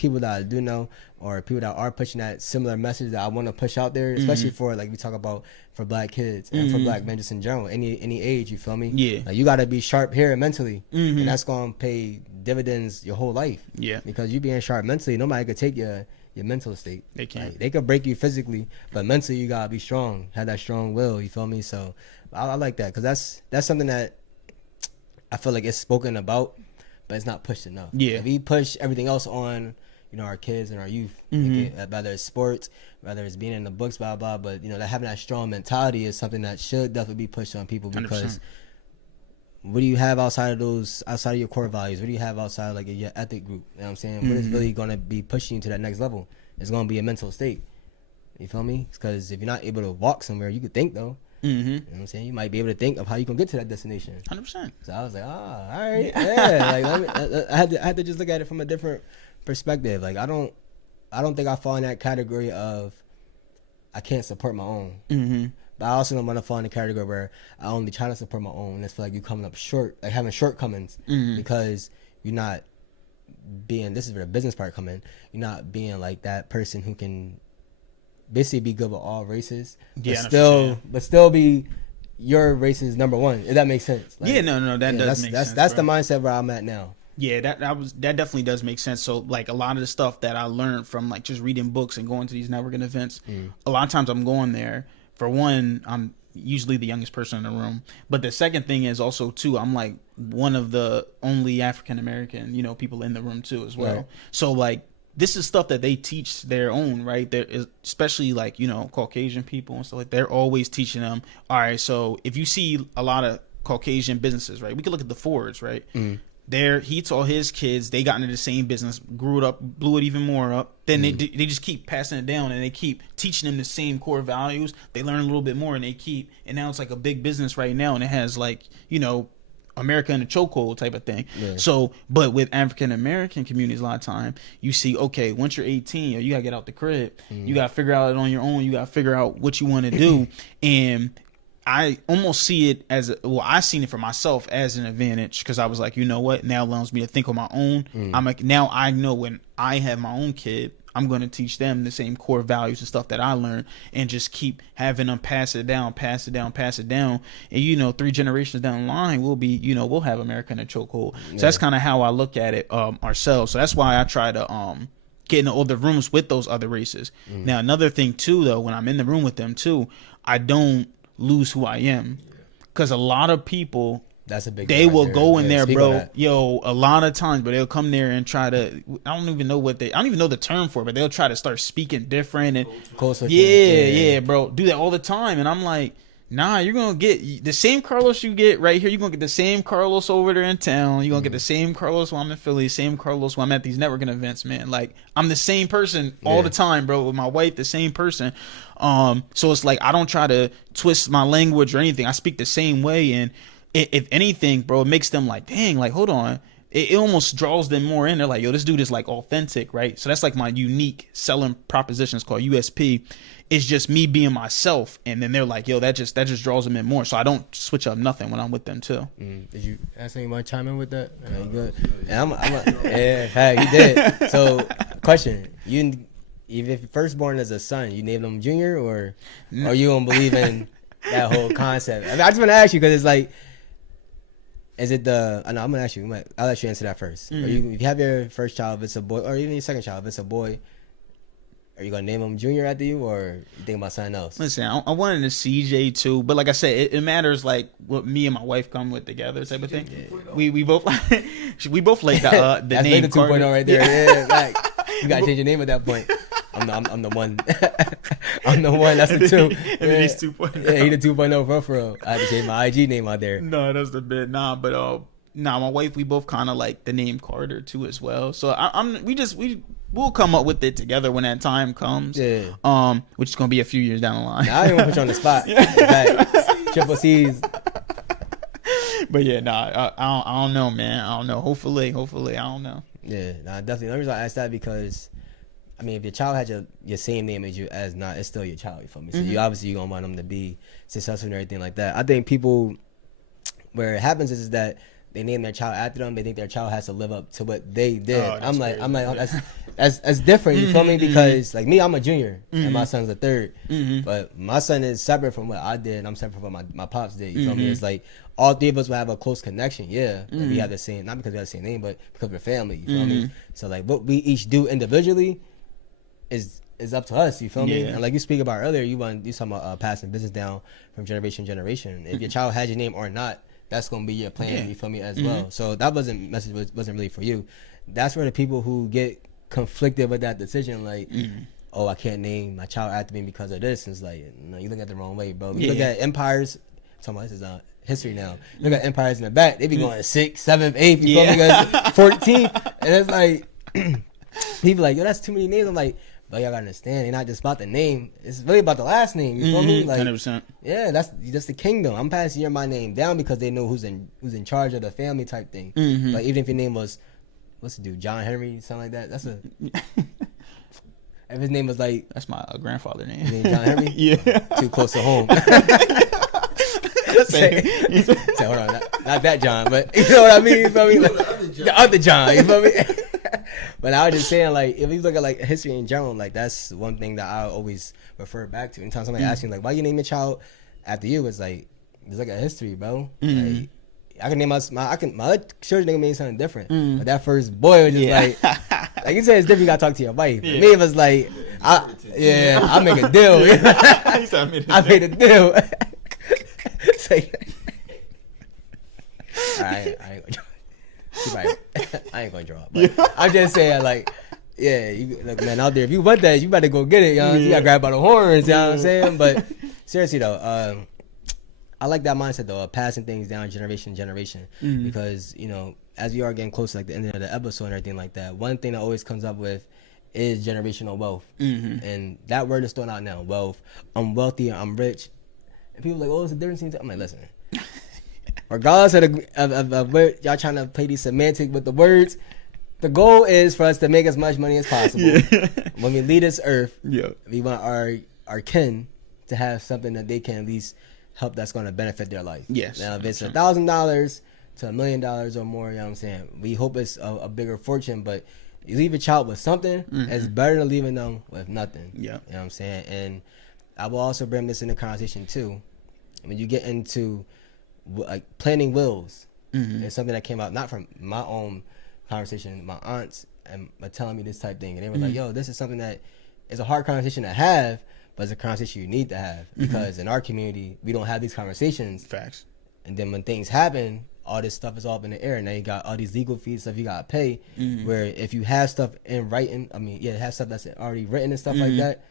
people that I do know or people that are pushing that similar message that I want to push out there, especially for like we talk about for black kids and for black men just in general, any age, you feel me? Yeah. Like you got to be sharp here mentally, and that's gonna pay dividends your whole life. Yeah. Because you being sharp mentally, nobody could take your mental state. They can't. Like, they could break you physically, but mentally you gotta be strong, have that strong will. You feel me? So I like that because that's something that I feel like it's spoken about, but it's not pushed enough. Yeah. If we push everything else on, you know, our kids and our youth, whether it's sports, whether it's being in the books, blah blah. But you know, that having that strong mentality is something that should definitely be pushed on people because 100%. what do you have outside of your core values? What do you have outside of like your ethic group? You know what I'm saying? What is really going to be pushing you to that next level? It's going to be a mental state. You feel me? Because if you're not able to walk somewhere, you could think though. You know what I'm saying? You might be able to think of how you can get to that destination. 100%. So I was like, all right, yeah. Like I had to just look at it from a different perspective. Like I don't think I fall in that category of I can't support my own. But I also don't want to fall in the category where I only try to support my own and it's feel like you coming up short, like having shortcomings because you're not being. This is where the business part come in. You're not being like that person who can basically be good with all races, but still be your race's number one. If that makes sense. Like, that does make sense. That's the mindset where I'm at now. Yeah, that definitely does make sense. So like a lot of the stuff that I learned from like just reading books and going to these networking events, a lot of times I'm going there. For one, I'm usually the youngest person in the room. But the second thing is also too, I'm like one of the only African American, you know, people in the room too as well. Right. So like this is stuff that they teach their own, right? There is especially like, you know, Caucasian people and stuff like they're always teaching them. All right, so if you see a lot of Caucasian businesses, right? We could look at the Fords, right? He taught his kids, they got into the same business, grew it up, blew it even more up. Then they just keep passing it down and they keep teaching them the same core values. They learn a little bit more and and now it's like a big business right now and it has like, you know, America in a chokehold type of thing. Yeah. So, but with African American communities, a lot of time you see, okay, once you're 18, you gotta get out the crib. You gotta figure out it on your own. You gotta figure out what you want to do. And I almost see it as I seen it for myself as an advantage because I was like, you know what? Now it allows me to think on my own. I'm like, now I know when I have my own kid, I'm going to teach them the same core values and stuff that I learned and just keep having them pass it down. And, you know, 3 generations down the line, we'll have America in a chokehold. So that's kind of how I look at it ourselves. So that's why I try to get in the older rooms with those other races. Now, another thing too, though, when I'm in the room with them too, I don't lose who I am because a lot of people that's a big they will go in there, bro. Yo, a lot of times, but they'll come there and try to. I don't even know the term for it, but they'll try to start speaking different and yeah, bro. Do that all the time, and I'm like, nah, you're gonna get the same Carlos you get right here. You're gonna get the same Carlos over there in town. You're gonna get the same Carlos when I'm in Philly, same Carlos when I'm at these networking events, man. Like I'm the same person all the time, bro. With my wife, the same person. So it's like I don't try to twist my language or anything. I speak the same way, and if anything, bro, it makes them like, dang, like hold on. It almost draws them more in. They're like, yo, this dude is like authentic, right? So that's like my unique selling proposition. It's called USP. It's just me being myself, and then they're like, yo, that just draws them in more. So I don't switch up nothing when I'm with them too. Did you ask anyone to chime in with that? You good? And you did. So, question: if your firstborn is a son, you name him Junior, or you don't believe in that whole concept? I mean, I just want to ask you because it's like. Is it I'm gonna ask you. I'll let you answer that first. If you have your first child, if it's a boy, or even your second child, if it's a boy, are you gonna name him Junior after you, or you think about something else? Listen, I wanted a CJ too, but like I said, it matters like what me and my wife come with together type of thing. Yeah. We both like the That's name. That's the 2.0 right there. Yeah, like you gotta change your name at that point. I'm the one. I'm the one. That's the 2. And then he's 2.0. Yeah, he the 2.0 for real. I had to change my IG name out there. No, that's the bit. Nah, but my wife, we both kind of like the name Carter too as well. So we'll come up with it together when that time comes. Yeah. Which is gonna be a few years down the line. Now, I don't even put you on the spot. Like, triple C's. But yeah, I don't know, man. I don't know. Hopefully, I don't know. Yeah, definitely. The reason I asked that because. I mean, if your child had your same name as you, it's still your child. You feel me? So you obviously you're gonna want them to be successful and everything like that. I think people, where it happens is that they name their child after them. They think their child has to live up to what they did. Oh, I'm like, oh, that's different. You feel me? Because like me, I'm a junior and my son's a third. But my son is separate from what I did. And I'm separate from what my pops did. You feel me? It's like all three of us will have a close connection. Yeah, like we have the same, not because we have the same name, but because we're family. You feel me? So like what we each do individually is up to us. You feel me? And like you speak about earlier, you talking about passing business down from generation to generation. If your child has your name or not, that's gonna be your plan. You feel me as well. So that wasn't really for you. That's where the people who get conflicted with that decision, like, oh, I can't name my child after me because of this. And it's like, no, you look at it the wrong way, bro. You look at empires. Talking about this is history now. Look at empires in the back. They be going 6th, 7th, 8th. You feel me? 14th, and it's like people like, yo, that's too many names. I'm like, but y'all gotta understand, they're not just about the name. It's really about the last name. You feel me? Like, 100%. Yeah, that's the kingdom. I'm passing my name down because they know who's in charge of the family type thing. Like even if your name was, what's the dude, John Henry, something like that. That's a. If his name was like, that's my grandfather name. John Henry. Yeah. Too close to home. Say, hold on, not that John, but you know what I mean. You feel me? Like, the other John. You feel me? But I was just saying, like, if you look at like history in general, like that's one thing that I always refer back to. Anytime somebody asks me, like, why you name your child after you? It's like, there's like a history, bro. Like, I can name my other children name me something different, but that first boy was just like you said, it's different. You gotta talk to your wife. Me, it was like, I make a deal. I made a deal. I ain't gonna draw. But I'm just saying, like, you look, man, out there. If you want that, you better go get it. You know, you gotta grab by the horns. You know what I'm saying? But seriously though, I like that mindset though, of passing things down generation to generation, because you know, as we are getting close to like the end of the episode and everything like that, one thing that always comes up with is generational wealth, and that word is thrown out now. Wealth. I'm wealthy. I'm rich. And people are like, oh, what's the difference? I'm like, listen. Regardless of where y'all trying to play these semantics with the words, the goal is for us to make as much money as possible. When we leave this earth, we want our kin to have something that they can at least help that's going to benefit their life. Yes. Now, if it's $1,000 to $1 million or more, you know what I'm saying? We hope it's a bigger fortune, but you leave a child with something, it's better than leaving them with nothing. Yeah. You know what I'm saying? And I will also bring this into conversation too. When you get into like planning wills, it's something that came out not from my own conversation. My aunts were telling me this type thing, and they were like, "Yo, this is something that is a hard conversation to have, but it's a conversation you need to have because in our community we don't have these conversations." Facts. And then when things happen, all this stuff is all up in the air, and now you got all these legal fees stuff you gotta pay. Where if you have stuff in writing, have stuff that's already written and stuff like that,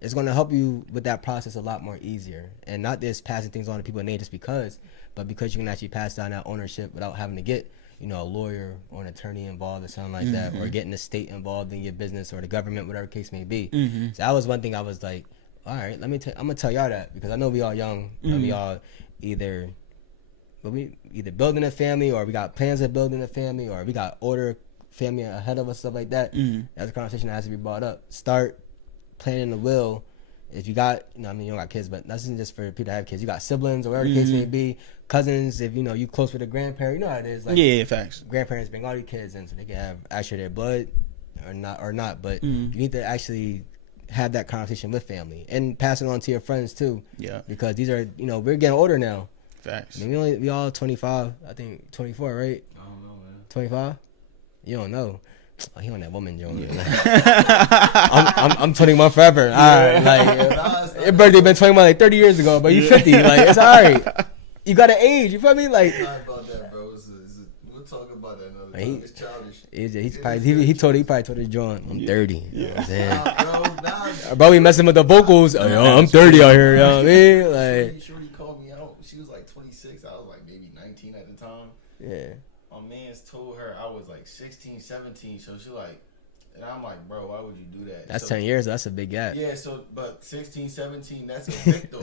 it's going to help you with that process a lot more easier. And not just passing things on to people in name just because, but because you can actually pass down that ownership without having to get, you know, a lawyer or an attorney involved or something like that, or getting the state involved in your business or the government, whatever case may be. So that was one thing I was like, all right, I'm going to tell y'all that because I know we all young and we all either building a family or we got plans of building a family or we got older family ahead of us, stuff like that. That's a conversation that has to be brought up. Start planning the will. If you got, you know, I mean, you don't got kids, but that's just for people that have kids. You got siblings or whatever the case may be, cousins. If you know you close with a grandparent, you know how it is. Like, facts. Grandparents bring all these kids in so they can have actually their blood or not. But you need to actually have that conversation with family and pass it on to your friends too. Yeah, because these are, you know, we're getting older now. Facts. I mean, we all 25. I think 24, right? I don't know, man. 25. You don't know. Oh, he on that woman, Joe. I'm 21 forever. All right, like your birthday been 21 like 30 years ago, but you 50. Like it's all right. You got an age. You feel me? Like. Not about that, bro. We'll talk about that another time. It's childish. He probably told his John, I'm 30. You know what I'm saying? Bro, we messing with the vocals. Oh, yo, I'm 30 out here. You know what I mean? Like. Shorty called me out. She was like 26. I was like maybe 19 at the time. Yeah. My man's told her I was like 16, 17. So she like, and I'm like, bro, why would you do that? That's 10 years. That's a big gap. Yeah. So, but 16, 17, that's a victim.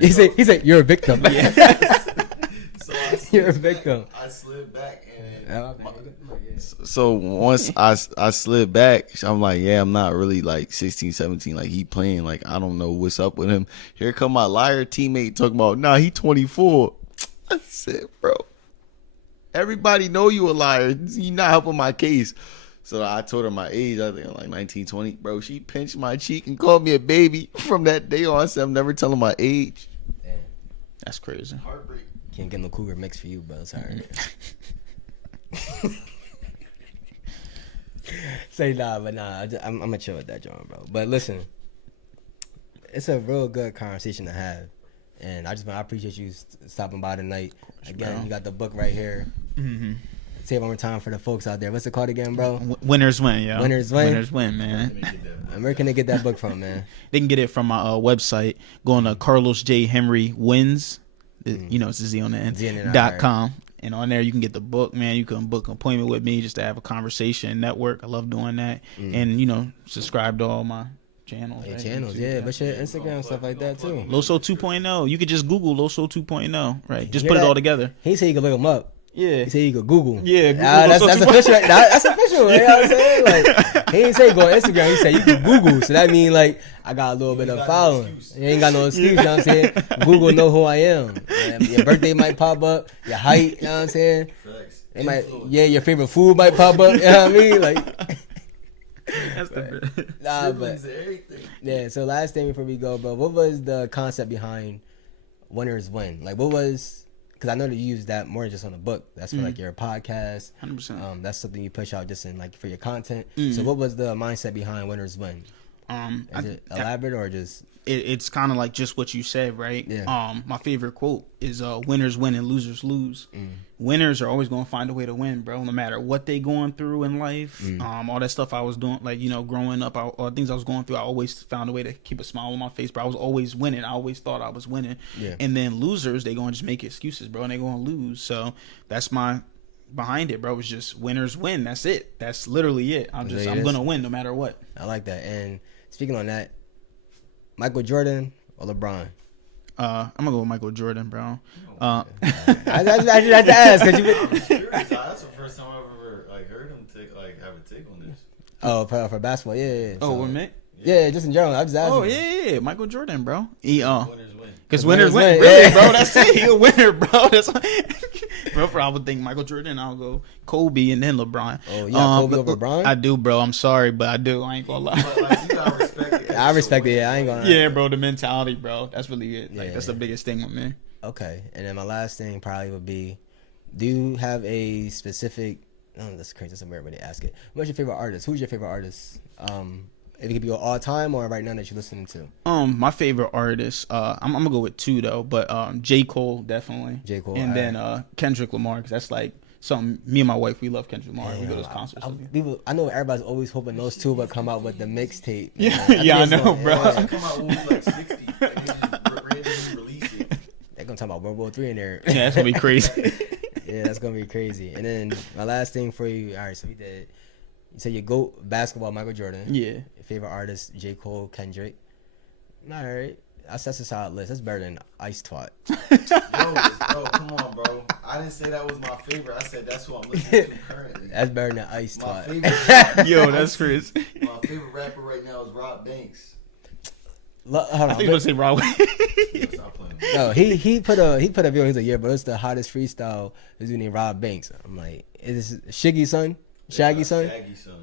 He said, you're a victim. So you're a victim. I slid back so once I slid back, I'm like, yeah, I'm not really like 16, 17. Like he playing, like I don't know what's up with him. Here come my liar teammate talking about, nah, he 24. I said, bro. Everybody know you a liar. You not helping my case. So I told her my age. I think I'm like 19, 20. Bro, she pinched my cheek and called me a baby. From that day on, I said I'm never telling my age. Damn. That's crazy. Heartbreak. Can't get no cougar mix for you, bro. Sorry. Say nah, but nah. I'm gonna chill with that, John, bro. But listen, it's a real good conversation to have, and I appreciate you stopping by tonight. Again, bro. you got the book right here. Mm-hmm. Say it one more time for the folks out there. What's it called again, bro? Winners win, yo. Winners win. Winners win, man. Where can they get that book from, man? They can get it from my website. Going to Carlos J. Henry Wins. You know, it's a Z on the end. .com. And on there, you can get the book, man. You can book an appointment with me just to have a conversation, network. I love doing that. And, you know, subscribe to all my channels. Your right? channels, YouTube, yeah. But your Instagram, stuff like that, too. Loso 2.0. You could just Google Loso 2.0, right? Just You put hear it all that? together. He said you can look them up. Yeah. He said you could Google. Yeah, Google That's Loso 2.0. official. That's official. You know what I'm saying? Like, he didn't say go on Instagram. He said you can Google. So that means, like, I got a little bit of following. You ain't got no excuse, you know what I'm saying? Google know who I am. Your birthday might pop up. Your height, you know what I'm saying? It might, your favorite food might pop up. You know what I mean? Like, That's the nah, but yeah. So last thing before we go, bro, what was the concept behind Winners Win? Like, what was? Because I know that you use that more just on the book. That's for like your podcast. 100%. That's something you push out just in like for your content. So what was the mindset behind Winners Win? Is it elaborate or just? It's kind of like just what you said, right? Yeah. My favorite quote is winners win and losers lose. Winners are always going to find a way to win, bro, no matter what they going through in life. All that stuff I was doing, like, you know, growing up, or things I was going through, I always found a way to keep a smile on my face, bro. I was always winning. I always thought I was winning. Yeah. And then losers, they going to just make excuses, bro, and they going to lose. So that's my behind it, bro. It's just winners win. That's it. That's literally it. I'm going to win no matter what. I like that. And speaking on that, Michael Jordan or LeBron? I'm gonna go with Michael Jordan, bro. I just had to ask because you. I'm serious. That's the first time I've ever heard him have a take on this. Oh, for basketball, yeah. Oh, so, with me? Yeah, just in general. I just asking. Oh yeah, Michael Jordan, bro. Winners win. Because winners win, win. really, Yeah. bro. That's it. He a winner, bro. That's bro. I would think Michael Jordan. I'll go Kobe and then LeBron. Oh, you got Kobe over LeBron? I do, bro. I'm sorry, but I do. I ain't gonna lie. But you gotta respect it. I respect it. Yeah, I ain't gonna. Yeah, bro. The mentality, bro. That's really it. Like Yeah. that's the biggest thing with me. Okay, and then my last thing probably would be, do you have a specific? Oh, that's crazy. That's a weird way to ask it. What's your favorite artist? Who's your favorite artist? If it could be all time or right now that you're listening to. My favorite artist. I'm gonna go with two though, but J. Cole definitely. J. Cole, and all then Kendrick Lamar, because that's like something. Me and my wife, we love Kendrick Lamar. We go to his concerts. I know everybody's always hoping those two would come out with the mixtape. Yeah, man. yeah, I think it's know, gonna- bro. yeah. Come out when we like 60. Like, they just randomly release it. They're gonna talk about World War III in there. Yeah, that's gonna be crazy. Yeah, that's gonna be crazy. And then my last thing for you. All right, so we did. You said you go basketball, Michael Jordan. Yeah. Your favorite artist, J. Cole, Kendrick. All right, that's a solid list. That's better than Ice Twat. Bro, come on, bro. I didn't say that was my favorite. I said that's who I'm listening to currently. That's better than Ice My Twat. favorite. Yo, that's crazy. My favorite rapper right now is Rob Banks. Hold I on. think you gonna say Broadway. Yeah, stop playing. No, he put a video. He's like, yeah, bro, it's the hottest freestyle. This dude named Rob Banks. I'm like, is this Shaggy son? Shaggy son? Shaggy son.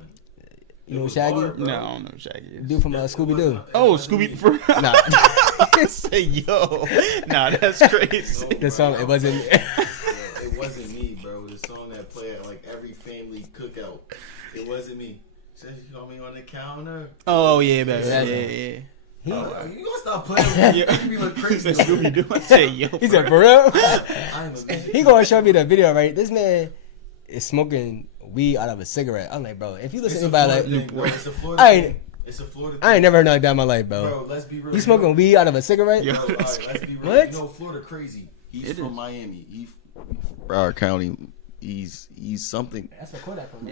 You know Shaggy? hard, bro. No, I don't know who Shaggy is. Dude from Scooby Doo. Oh, Scooby. For Nah, say yo, nah, that's crazy. the song it wasn't. It wasn't me, bro. The song that played at like every family cookout. It wasn't me. Said you caught me on the counter. Oh yeah, baby. Yeah. Yeah. He, You gonna stop playing with me? You make me look He crazy. said Scooby Doo. I say yo. he said for real. I ain't gonna He gonna show me the video, right? This man is smoking weed out of a cigarette. I'm like, bro, if you listen It's to a anybody Florida like, thing, bro. It's a Florida I ain't- thing. It's a Florida I ain't never heard nothing down in my life, bro. Bro, let's be real. You smoking weed out of a cigarette? Yo. Bro, all right, let's be real. What? You know Florida crazy. He's It from is. Miami. He Broward County, he's something. That's what Kodak from.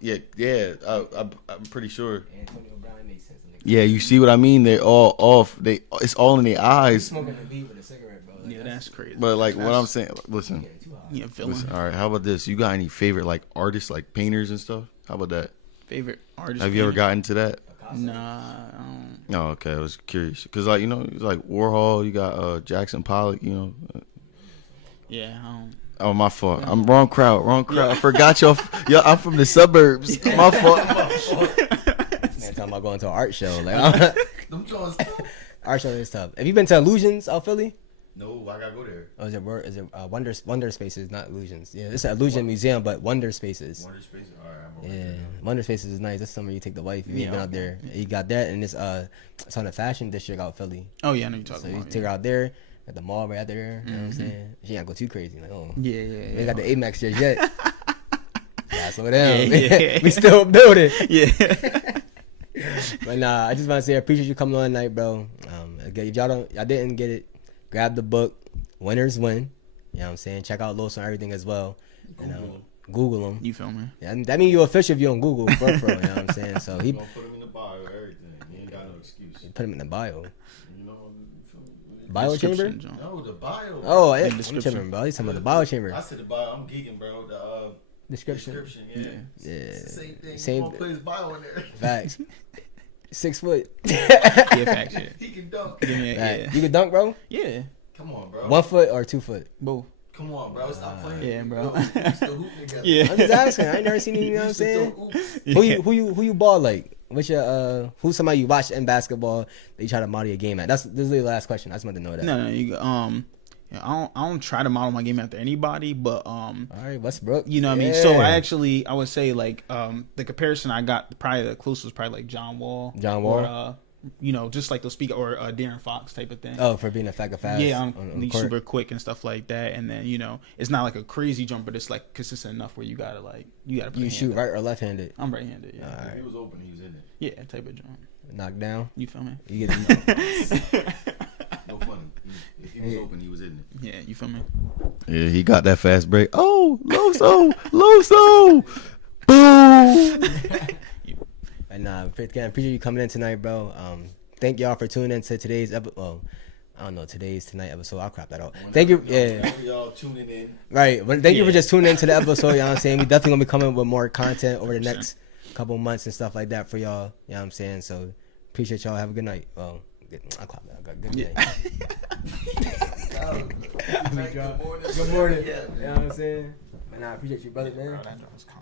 Yeah. I'm pretty sure. Antonio Brown makes sense. Yeah, you see what I mean? They're all off. It's all in their He's eyes. smoking the weed with a cigarette, bro. Like, Yeah, that's crazy. But like what I'm saying, listen. too hot. Yeah, feeling Listen, all right. How about this? You got any favorite like artists, like painters and stuff? How about that? favorite artist. Have you ever gotten to that? Nah, I don't. No. Okay, I was curious because like it's like Warhol. You got Jackson Pollock. Yeah, I don't. Oh, my fault. I'm wrong crowd. I forgot y'all. Yo, I'm from the suburbs. My fault. Man, talking about going to an art show. Like, Them joints tough. art show is tough. Have you been to Illusions out Philly? No, I gotta go there. Oh, is it Wonder Spaces, not Illusions? Yeah, it's an Illusion museum, but Wonder Spaces. Wonder Space. All right, I'm Yeah, Wonder Spaces is nice. That's somewhere you take the wife. If you ain't been out there, you got that, and it's on the fashion district out Philly. Oh yeah, I know you're talking So about. you take her out there at the mall right out there. You know what I'm saying? She ain't go too crazy. Like, oh, Yeah. we ain't got the Amex shares yet. Yeah, slow down. Yeah. We still building. Yeah. But nah, I just want to say I appreciate you coming on tonight, bro. Again, if y'all didn't get it, grab the book. Winners win. You know what I'm saying? Check out Los on everything as well. Google them. You feel me? Yeah, that means you're official if you on Google, for, you know what I'm saying? So he gonna put him in the bio, everything. He ain't got no excuse. put him in the bio. You know, Bio chamber? Description, John. no, the bio. Oh, In I'm description. tripping, bro. He's talking about the bio chamber. I said the bio. I'm geeking, bro. The Description. yeah. Yeah. It's the same thing. Same He gonna put his bio in there. Facts. 6 foot. Yeah, fact shit. He can dunk. Yeah. You can dunk, bro? Yeah. Come on, bro. 1 foot or 2 foot? Both. Come on, bro. Stop playing. Yeah, bro. We used to hoop together. Yeah. I'm just asking. I ain't never seen you, you know what I'm saying? Who you ball like? What's your who's somebody you watch in basketball that you try to model your game at? This is the last question. I just want to know that. No, you I don't try to model my game after anybody, but All right, Westbrook. you know what I mean. So I would say like the comparison I got probably the closest was probably like John Wall. Or, just like those speaker or Darren Fox type of thing. Oh, for being a fast. Yeah, on I'm court. super quick and stuff like that. And then it's not like a crazy jump, but it's like consistent enough where you gotta put You a shoot hand right or left handed? I'm right-handed. Yeah, All If right. he was open, he was in it. yeah, type of jump. Knock down. You feel me? You get No funny. If he was open, he was in it. Yeah, you feel me? Yeah, he got that fast break. Oh, Loso, boom. And again, appreciate you coming in tonight, bro. Thank y'all for tuning in to today's episode. Well, I don't know tonight episode. I'll crop that out. Thank you. Yeah. Whenever y'all tuning in. Right. Well, thank you for just tuning into the episode. You know what I'm saying? We definitely gonna be coming with more content over the next couple months and stuff like that for y'all. You know what I'm saying? So appreciate y'all. Have a good night. Well, I'll clap that. Good night. Good morning. You know what I'm saying? Man, I appreciate you, brother, man. That was calm.